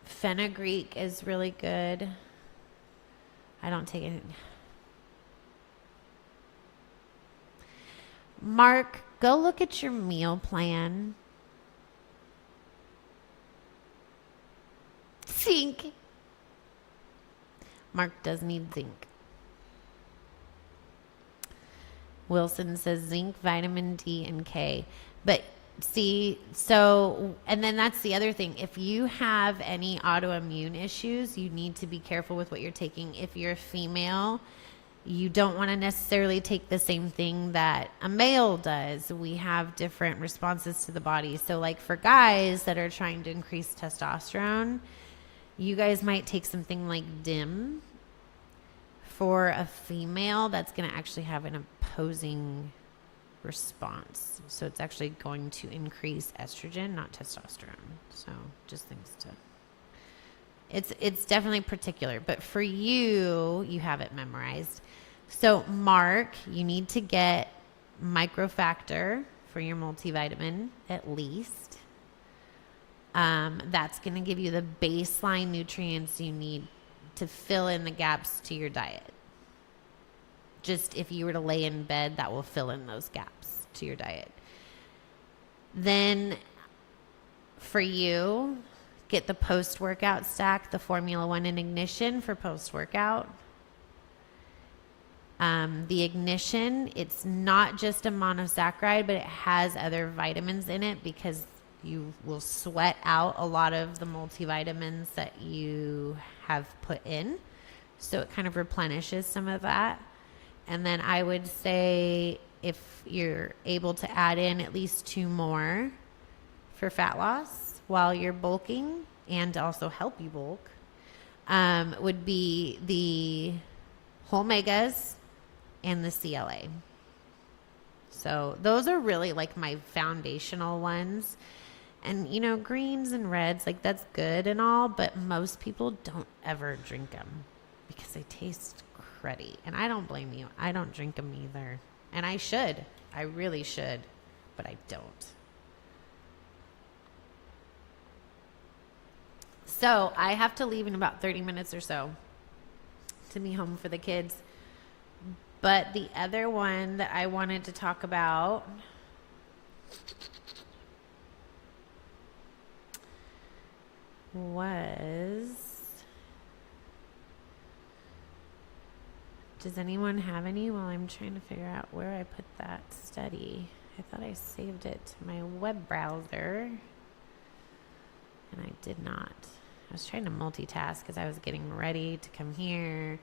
fenugreek is really good. I don't take it. Mark, go look at your meal plan. Zinc. Mark does need zinc. Wilson says zinc, vitamin D, and K. But see, so, and then that's the other thing. If you have any autoimmune issues, you need to be careful with what you're taking. If you're a female, you don't want to necessarily take the same thing that a male does. We have different responses to the body. So like for guys that are trying to increase testosterone, you guys might take something like DIM. For a female, that's going to actually have an opposing response. So it's actually going to increase estrogen, not testosterone. So just things to... It's definitely particular. But for you, you have it memorized. So Mark, you need to get Microfactor for your multivitamin at least. That's going to give you the baseline nutrients you need to fill in the gaps to your diet. Just if you were to lay in bed, that will fill in those gaps to your diet. Then for you, get the post-workout stack, the Formula 1 and Ignition for post-workout. The Ignition, it's not just a monosaccharide, but it has other vitamins in it because you will sweat out a lot of the multivitamins that you have put in. So it kind of replenishes some of that. And then I would say if you're able to add in at least 2 more for fat loss while you're bulking and also help you bulk, would be the whole megas and the CLA. So those are really like my foundational ones. And, you know, greens and reds, like that's good and all, but most people don't ever drink them because they taste cruddy. And I don't blame you. I don't drink them either. And I should. I really should, but I don't. So I have to leave in about 30 minutes or so to be home for the kids. But the other one that I wanted to talk about was, does anyone have any while I'm trying to figure out where I put that study? I thought I saved it to my web browser, and I did not. I was trying to multitask because I was getting ready to come here.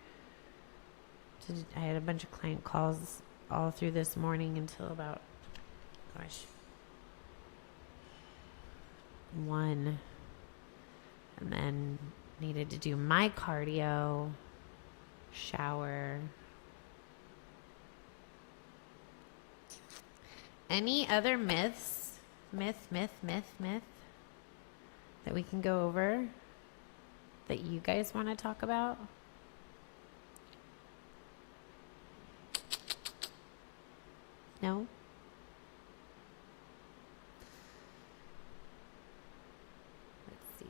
I had a bunch of client calls all through this morning until about, 1. And then needed to do my cardio, shower. Any other myths? Myth that we can go over that you guys want to talk about? No? Let's see.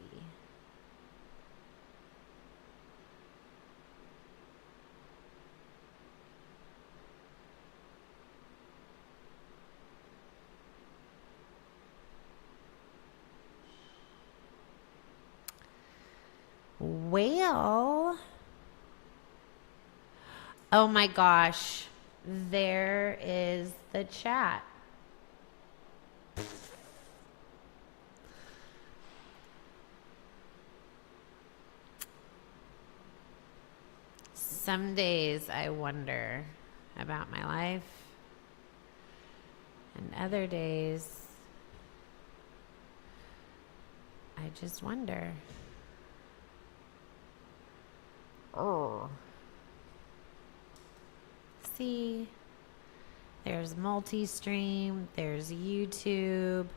Well, oh my gosh, there is the chat. Some days I wonder about my life, and other days I just wonder. Oh. See, there's multi-stream, there's YouTube,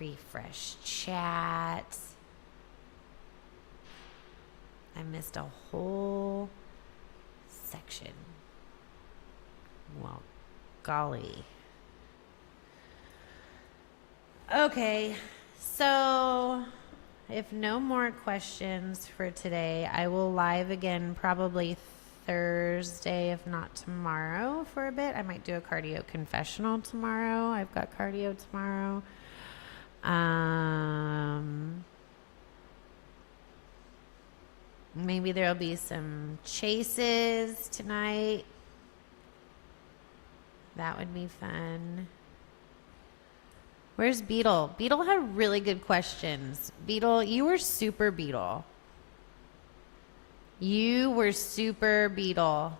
refresh chat. I missed a whole section. Well, golly. Okay, so if no more questions for today, I will live again probably Thursday, if not tomorrow, for a bit. I might do a cardio confessional tomorrow. I've got cardio tomorrow. Maybe there'll be some chases tonight. That would be fun. Where's Beetle? Beetle had really good questions. Beetle, you were super Beetle. You were super Beetle.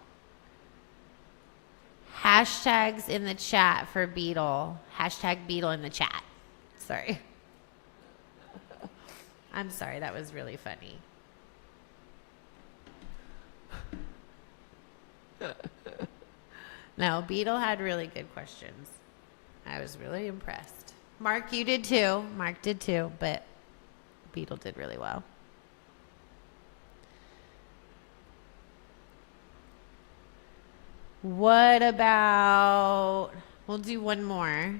Hashtags in the chat for Beetle. Hashtag Beetle in the chat. Sorry. I'm sorry, that was really funny. No, Beetle had really good questions. I was really impressed. Mark, you did too. Mark did too, but Beetle did really well. What about, we'll do one more.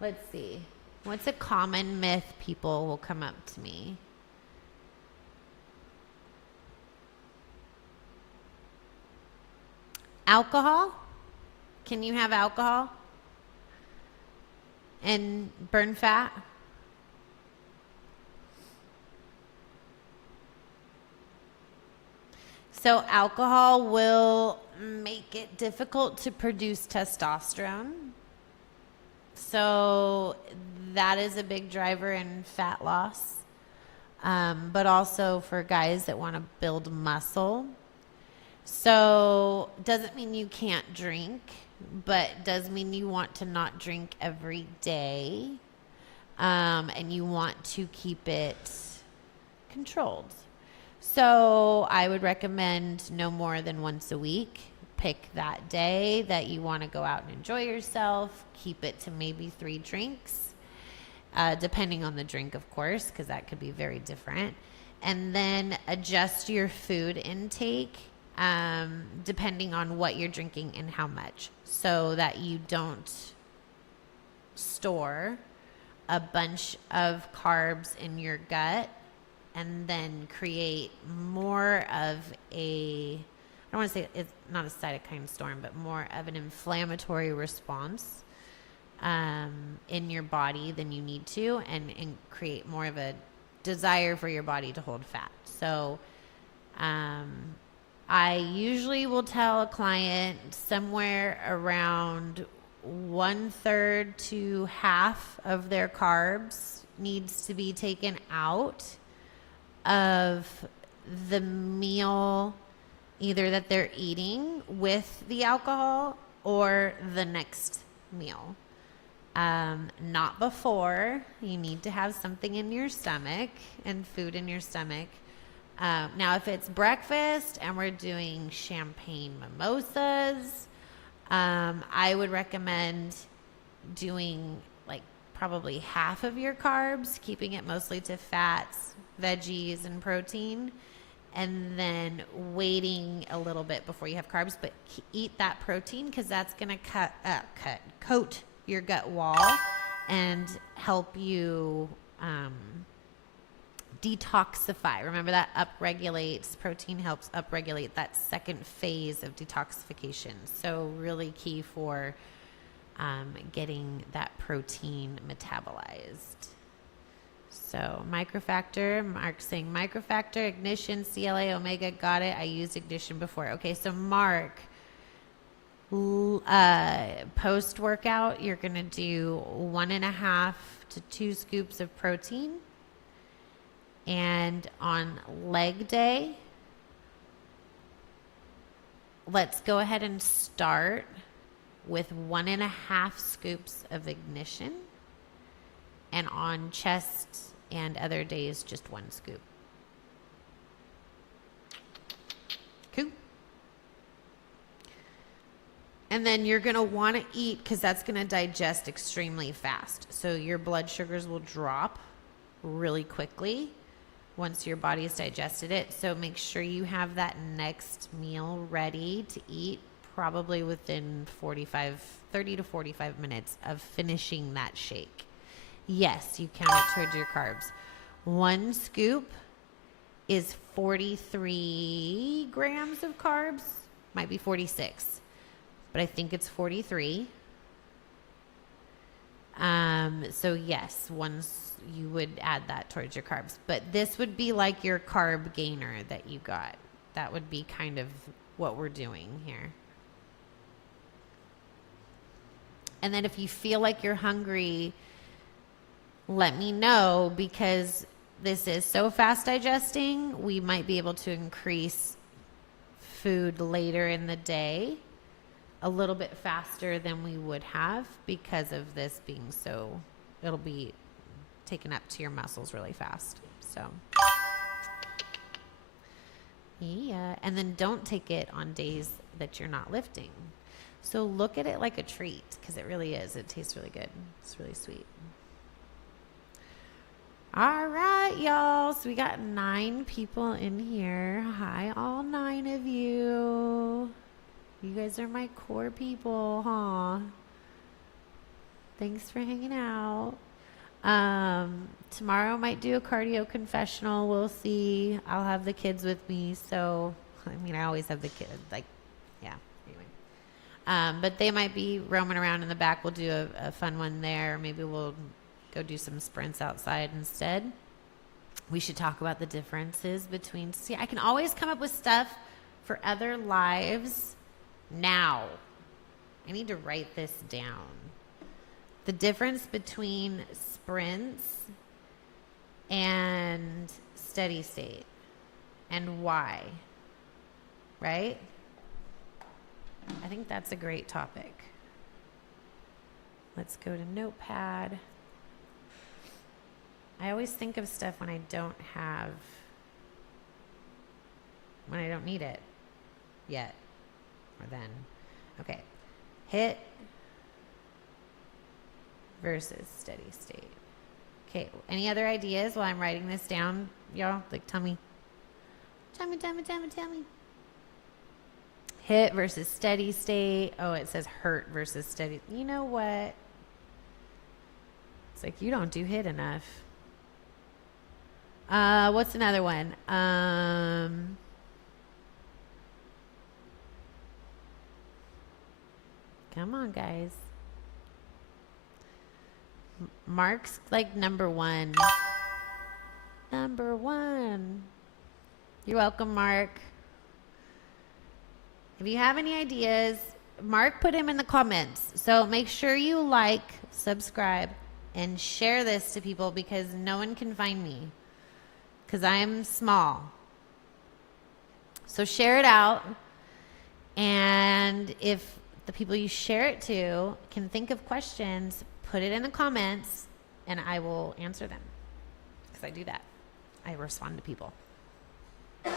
Let's see. What's a common myth people will come up to me? Alcohol? Can you have alcohol and burn fat? So alcohol will make it difficult to produce testosterone. So that is a big driver in fat loss. But also for guys that want to build muscle. So doesn't mean you can't drink, but does mean you want to not drink every day. And you want to keep it controlled. So I would recommend no more than once a week. Pick that day that you want to go out and enjoy yourself. Keep it to maybe 3 drinks, depending on the drink, of course, because that could be very different. And then adjust your food intake depending on what you're drinking and how much, so that you don't store a bunch of carbs in your gut and then create more of a, I don't want to say it's not a cytokine storm, but more of an inflammatory response in your body than you need to, and create more of a desire for your body to hold fat. So I usually will tell a client somewhere around 1/3 to half of their carbs needs to be taken out of the meal, either that they're eating with the alcohol or the next meal. Not before. You need to have something in your stomach and food in your stomach. Now, if it's breakfast and we're doing champagne mimosas, I would recommend doing like probably half of your carbs, keeping it mostly to fats, veggies, and protein, and then waiting a little bit before you have carbs, but eat that protein, because that's going to coat your gut wall and help you detoxify. Remember that upregulates, protein helps upregulate that second phase of detoxification. So really key for getting that protein metabolized. So microfactor, Mark's saying microfactor, ignition, CLA, omega, got it. I used ignition before. Okay, so Mark, post-workout, you're going to do 1.5 to 2 scoops of protein. And on leg day, let's go ahead and start with 1.5 scoops of ignition. And on chest and other days, just 1 scoop. Cool. And then you're going to want to eat because that's going to digest extremely fast. So your blood sugars will drop really quickly once your body's digested it. So make sure you have that next meal ready to eat probably within 30 to 45 minutes of finishing that shake. Yes, you count it towards your carbs. 1 scoop is 43 grams of carbs. Might be 46, but I think it's 43. So yes, you would add that towards your carbs. But this would be like your carb gainer that you got. That would be kind of what we're doing here. And then if you feel like you're hungry, let me know, because this is so fast digesting, we might be able to increase food later in the day a little bit faster than we would have because of this being so, it'll be taken up to your muscles really fast. So, yeah. And then don't take it on days that you're not lifting. So look at it like a treat, because it really is. It tastes really good. It's really sweet. All right, y'all. So we got 9 people in here. Hi, all 9 of you. You guys are my core people, huh? Thanks for hanging out. Tomorrow I might do a cardio confessional. We'll see. I'll have the kids with me. So, I mean, I always have the kids. Like, yeah. Anyway. But they might be roaming around in the back. We'll do a fun one there. Maybe we'll go do some sprints outside instead. We should talk about the differences between... See, I can always come up with stuff for other lives now. I need to write this down. The difference between sprints and steady state and why. Right? I think that's a great topic. Let's go to Notepad. I always think of stuff when I don't need it yet or then. Okay. HIIT versus steady state. Okay. Any other ideas while I'm writing this down, y'all? Like, tell me. HIIT versus steady state. Oh, it says hurt versus steady. You know what? It's like you don't do HIIT enough. What's another one? Come on, guys. Mark's like number 1. Number 1. You're welcome, Mark. If you have any ideas, Mark put him in the comments. So make sure you like, subscribe, and share this to people, because no one can find me because I'm small. So share it out. And if the people you share it to can think of questions, put it in the comments and I will answer them, because I do that. I respond to people. Ugh.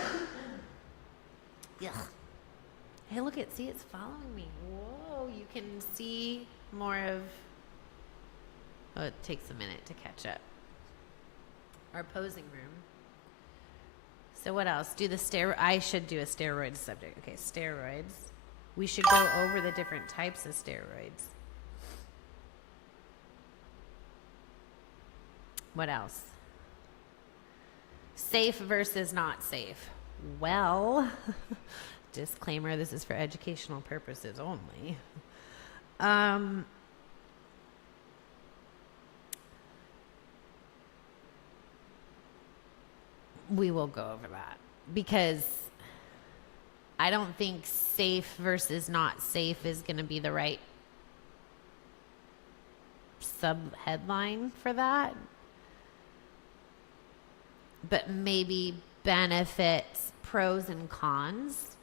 Hey, look see, it's following me. Whoa, you can see more of... Oh, it takes a minute to catch up. Our posing room. So what else? I should do a steroid subject. Okay, steroids. We should go over the different types of steroids. What else? Safe versus not safe. Well, disclaimer, this is for educational purposes only. we will go over that because I don't think safe versus not safe is going to be the right sub-headline for that. But maybe benefits, pros and cons.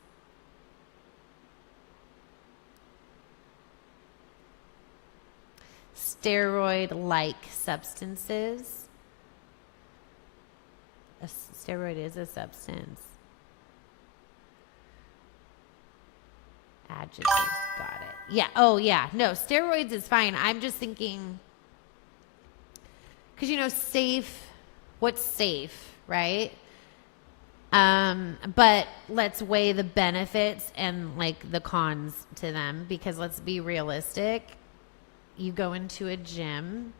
Steroid-like substances. A steroid is a substance. Adjectives, got it. Yeah, oh yeah, no, steroids is fine. I'm just thinking, because safe, what's safe, right? But let's weigh the benefits and like the cons to them, because let's be realistic. You go into a gym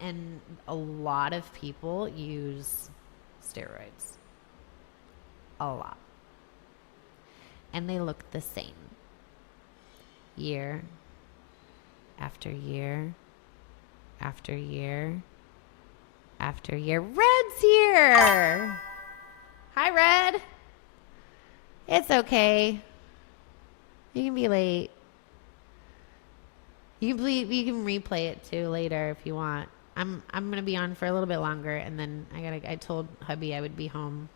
and a lot of people use steroids. A lot. And they look the same. Year after year after year after year. Red's here. Hi, Red. It's okay. You can be late. You can replay it too later if you want. I'm gonna be on for a little bit longer, and then I told hubby I would be home.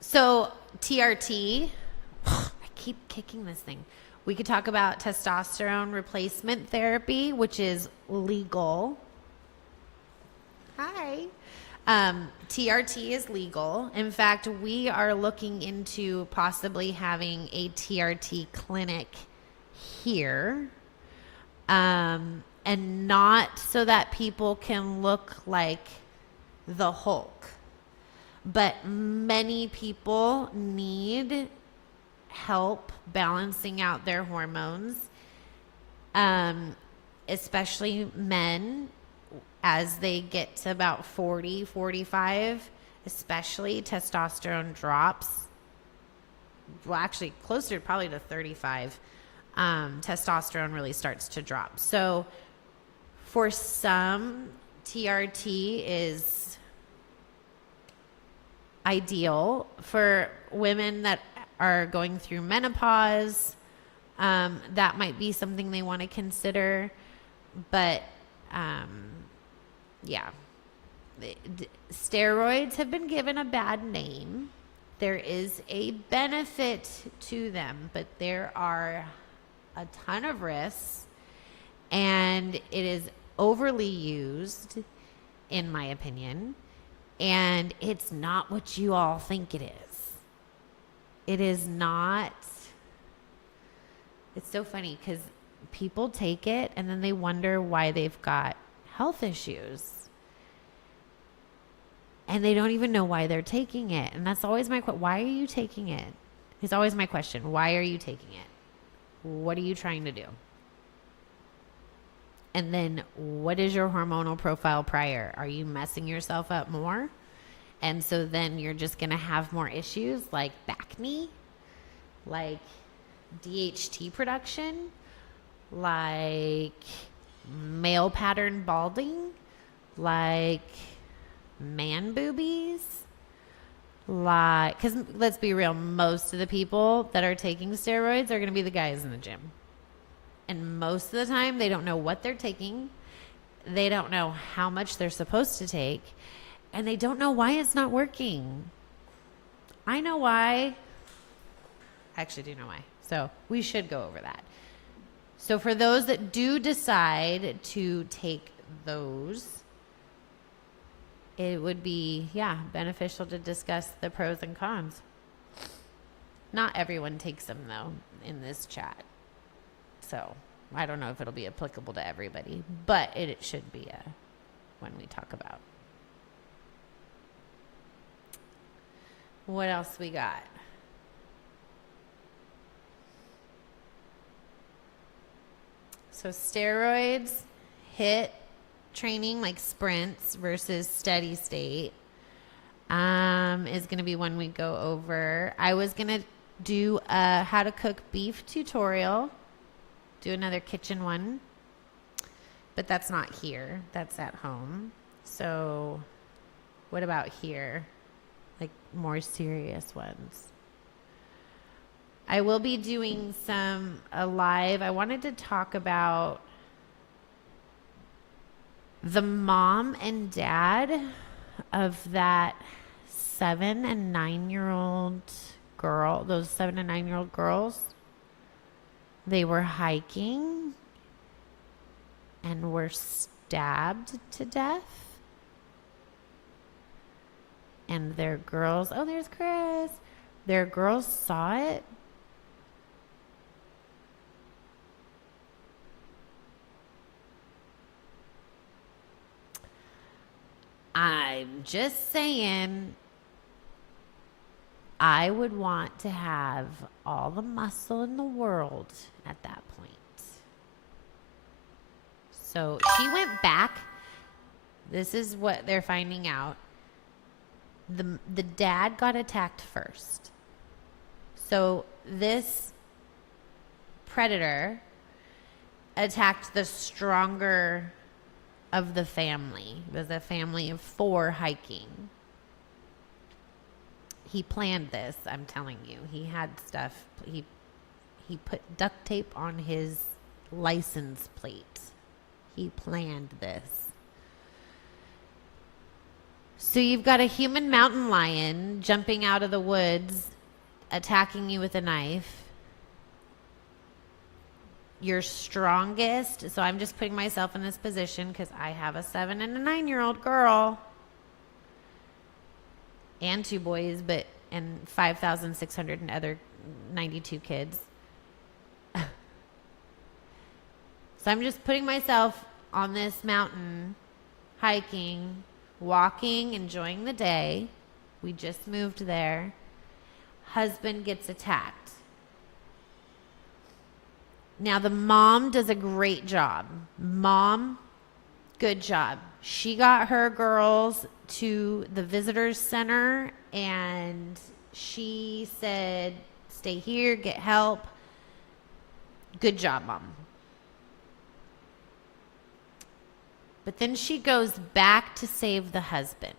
So TRT, I keep kicking this thing. We could talk about testosterone replacement therapy, which is legal. Hi. TRT is legal. In fact, we are looking into possibly having a TRT clinic here. And not so that people can look like the Hulk. But many people need help balancing out their hormones, especially men as they get to about 40, 45, especially testosterone drops. Well, actually closer probably to 35. Testosterone really starts to drop. So for some, TRT is ideal. For women that are going through menopause, that might be something they want to consider. But yeah, steroids have been given a bad name. There is a benefit to them, but there are a ton of risks, and it is overly used, in my opinion, and it's not what you all think it is. It is not. It's so funny because people take it and then they wonder why they've got health issues. And they don't even know why they're taking it. And that's always my question. Why are you taking it? It's always my question. Why are you taking it? What are you trying to do? And then what is your hormonal profile prior? Are you messing yourself up more? And so then you're just going to have more issues like back knee, like DHT production, like male pattern balding, like man boobies, like, because let's be real, most of the people that are taking steroids are going to be the guys in the gym. And most of the time, they don't know what they're taking. They don't know how much they're supposed to take. And they don't know why it's not working. I know why. I actually do know why. So we should go over that. So for those that do decide to take those, it would be, beneficial to discuss the pros and cons. Not everyone takes them, though, in this chat. So I don't know if it'll be applicable to everybody, but it should be when we talk about. What else we got? So steroids, HIIT training like sprints versus steady state is going to be one we go over. I was going to do a how to cook beef tutorial, do another kitchen one, but that's not here. That's at home. So What about here? Like more serious ones. I will be doing some live. I wanted to talk about the mom and dad of that 7 and 9-year-old girl, those 7 and 9-year-old girls. They were hiking and were stabbed to death. And their girls, oh, there's Chris. Their girls saw it. I'm just saying, I would want to have all the muscle in the world at that point. So she went back. This is what they're finding out. The dad got attacked first. So this predator attacked the stronger of the family. It was a family of 4 hiking. He planned this, I'm telling you. He had stuff. He put duct tape on his license plate. He planned this. So you've got a human mountain lion jumping out of the woods, attacking you with a knife. Your strongest, so I'm just putting myself in this position because I have a 7 and a 9-year-old girl and 2 boys, and 5,600 and other 92 kids. So I'm just putting myself on this mountain, hiking, walking, enjoying the day. We just moved there. Husband gets attacked. Now, the mom does a great job. Mom, good job. She got her girls to the visitors center, and she said, stay here, get help. Good job, Mom. But then she goes back to save the husband.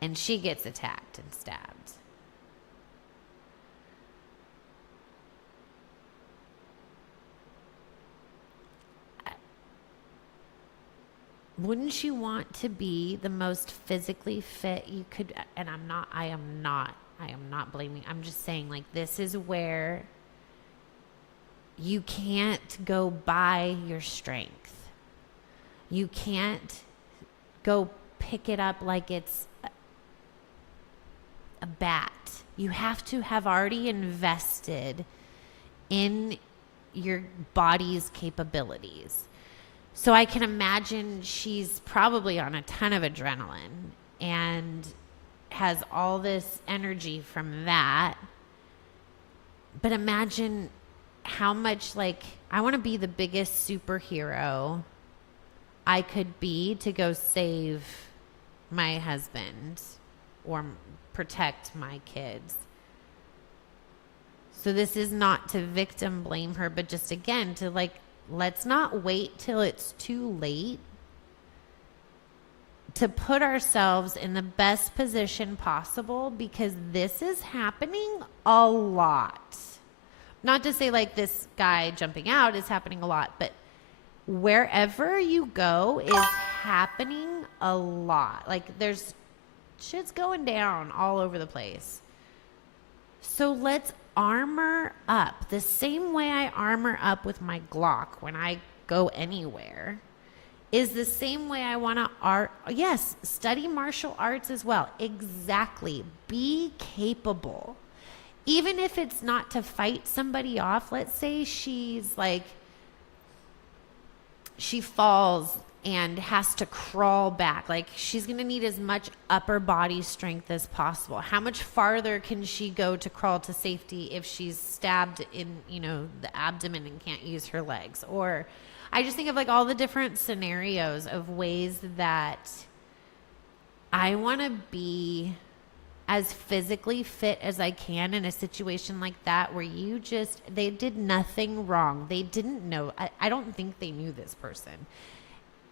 And she gets attacked and stabbed. Wouldn't you want to be the most physically fit you could? And I am not blaming. I'm just saying, like, this is where you can't go buy your strength. You can't go pick it up like it's a bat. You have to have already invested in your body's capabilities. So I can imagine she's probably on a ton of adrenaline and has all this energy from that. But imagine how much, like, I want to be the biggest superhero I could be to go save my husband or protect my kids. So this is not to victim blame her, but just, again, to, like, let's not wait till it's too late to put ourselves in the best position possible, because this is happening a lot. Not to say like this guy jumping out is happening a lot, but wherever you go is happening a lot. Like, there's shit's going down all over the place. So let's armor up the same way I armor up with my Glock when I go anywhere. Is the same way I want to study martial arts as well. Exactly. Be capable. Even if it's not to fight somebody off. Let's say she's like, she falls and has to crawl back. Like, she's going to need as much upper body strength as possible. How much farther can she go to crawl to safety if she's stabbed in, the abdomen and can't use her legs? Or I just think of like all the different scenarios of ways that I want to be as physically fit as I can in a situation like that where they did nothing wrong. They didn't know. I don't think they knew this person.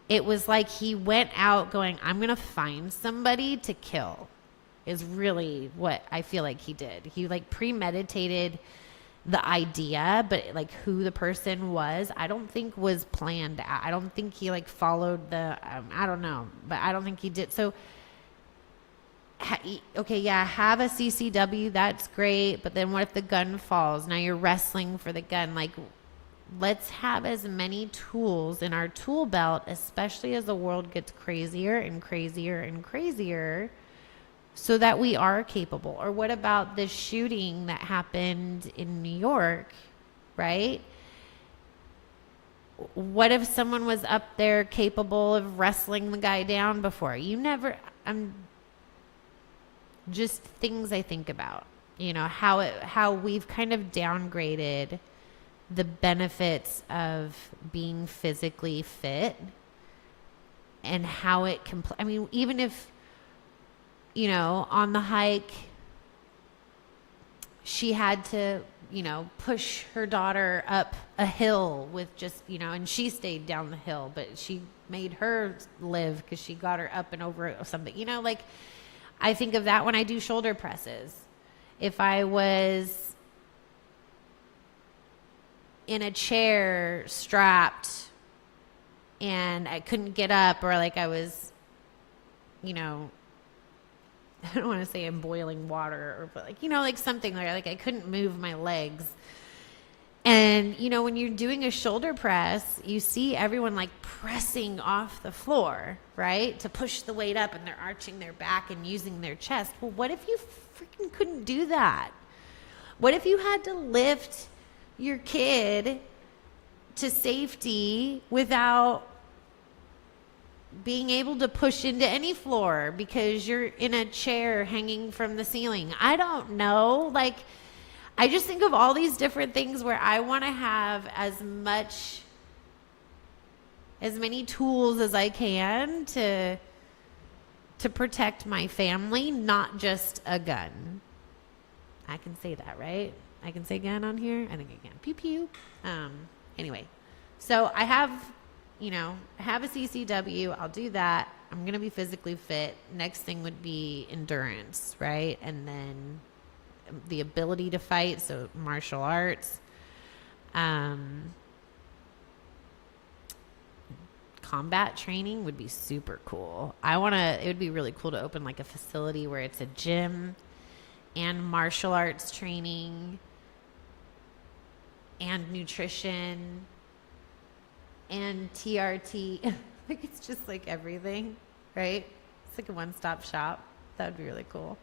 It was like he went out going, I'm going to find somebody to kill, is really what I feel like he did. He like premeditated the idea, but like who the person was, I don't think was planned out. I don't think he like followed I don't know, but I don't think he did. So, okay, yeah, have a CCW, that's great, but then what if the gun falls? Now you're wrestling for the gun. Like, let's have as many tools in our tool belt, especially as the world gets crazier and crazier and crazier, so that we are capable. Or what about this shooting that happened in New York, right? What if someone was up there capable of wrestling the guy down before? Just things I think about, how we've kind of downgraded the benefits of being physically fit and how it can, even if, on the hike, she had to, push her daughter up a hill with just, and she stayed down the hill, but she made her live because she got her up and over something, I think of that when I do shoulder presses. If I was in a chair strapped and I couldn't get up, or like I was, I don't want to say in boiling water, but like something like I couldn't move my legs. And, when you're doing a shoulder press, you see everyone like pressing off the floor, right? To push the weight up, and they're arching their back and using their chest. Well, what if you freaking couldn't do that? What if you had to lift your kid to safety without being able to push into any floor because you're in a chair hanging from the ceiling? I don't know. Like, I just think of all these different things where I want to have as many tools as I can to protect my family, not just a gun. I can say that, right? I can say gun on here? I think I can. Pew pew. Anyway, so I have a CCW. I'll do that. I'm going to be physically fit. Next thing would be endurance, right? And then the ability to fight, so martial arts. Combat training would be super cool. It would be really cool to open like a facility where it's a gym and martial arts training and nutrition and TRT. Like, it's just like everything, right? It's like a one-stop shop. That would be really cool.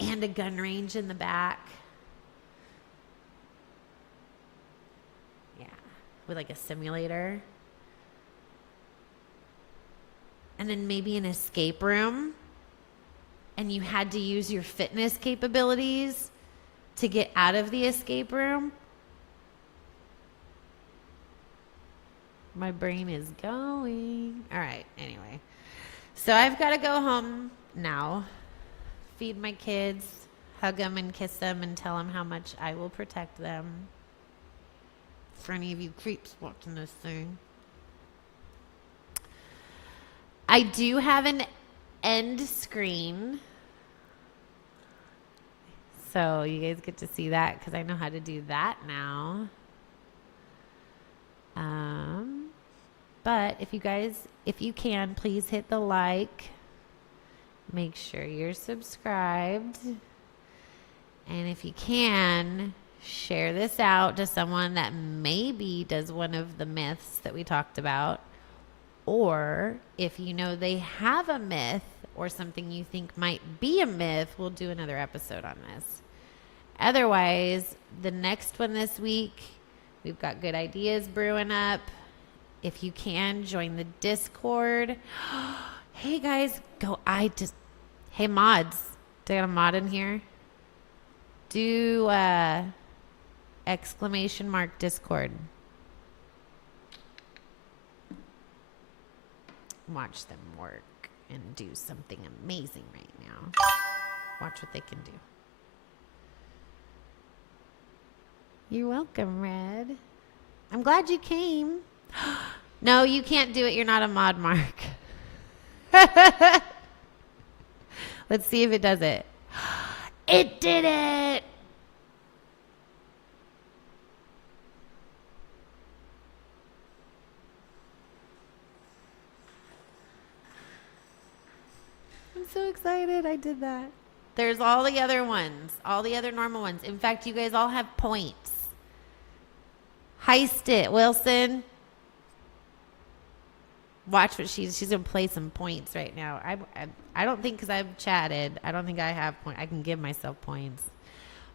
And a gun range in the back. Yeah, with like a simulator. And then maybe an escape room. And you had to use your fitness capabilities to get out of the escape room. My brain is going. All right, anyway. So I've got to go home now, feed my kids, hug them and kiss them, and tell them how much I will protect them. For any of you creeps watching this thing. I do have an end screen. So you guys get to see that because I know how to do that now. But if you can, please hit the like. Make sure you're subscribed. And if you can, share this out to someone that maybe does one of the myths that we talked about. Or if you know they have a myth or something you think might be a myth, we'll do another episode on this. Otherwise, the next one this week, we've got good ideas brewing up. If you can, join the Discord. Hey guys, hey mods, do I got a mod in here? Do ! Discord. Watch them work and do something amazing right now. Watch what they can do. You're welcome, Red. I'm glad you came. No, you can't do it. You're not a mod, Mark. Let's see if it does it. It did it. I'm so excited I did that. There's all the other ones, all the other normal ones. In fact, you guys all have points. Heist it, Wilson. Watch what she's going to play some points right now. I don't think, because I've chatted, I don't think I have points. I can give myself points.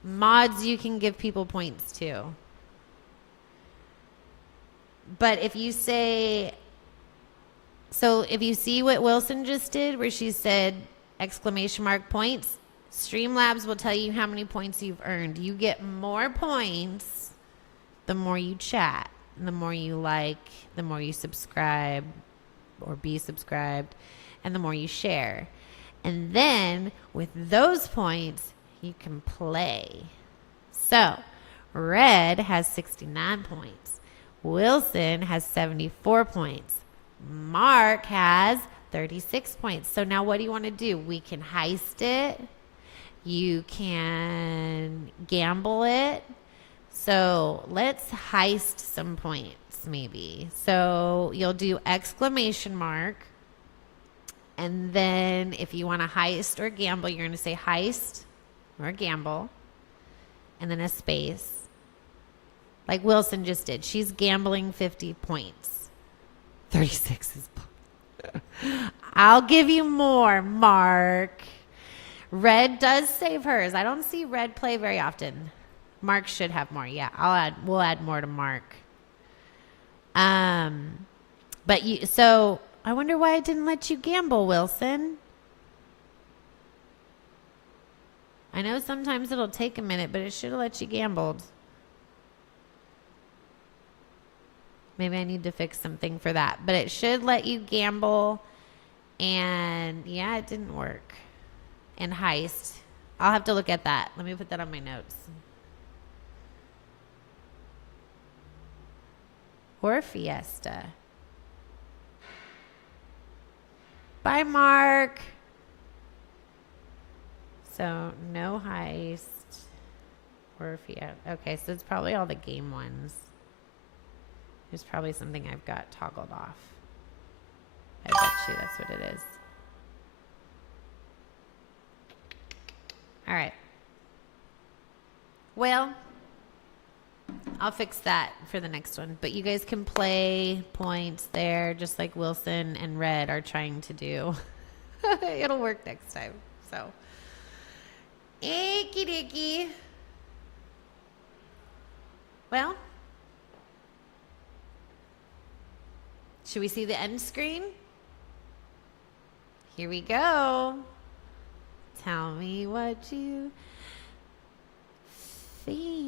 Mods, you can give people points too. But if you say, so if you see what Wilson just did, where she said exclamation mark points, Streamlabs will tell you how many points you've earned. You get more points the more you chat, the more you like, the more you subscribe or be subscribed, and the more you share. And then with those points, you can play. So Red has 69 points. Wilson has 74 points. Mark has 36 points. So now what do you want to do? We can heist it. You can gamble it. So let's heist some points maybe. So you'll do exclamation mark. And then if you want to heist or gamble, you're going to say heist or gamble. And then a space. Like Wilson just did. She's gambling 50 points. 36 is... I'll give you more, Mark. Red does save hers. I don't see Red play very often. Mark should have more. Yeah, we'll add more to Mark. So I wonder why it didn't let you gamble, Wilson. I know sometimes it'll take a minute, but it should have let you gambled. Maybe I need to fix something for that. But it should let you gamble. And yeah, it didn't work. And heist. I'll have to look at that. Let me put that on my notes. Or Fiesta. Bye, Mark. So no heist. Or Fiesta. Okay, so it's probably all the game ones. There's probably something I've got toggled off. I bet you that's what it is. All right. Well, I'll fix that for the next one. But you guys can play points there, just like Wilson and Red are trying to do. It'll work next time. So, icky dicky. Well, should we see the end screen? Here we go. Tell me what you think.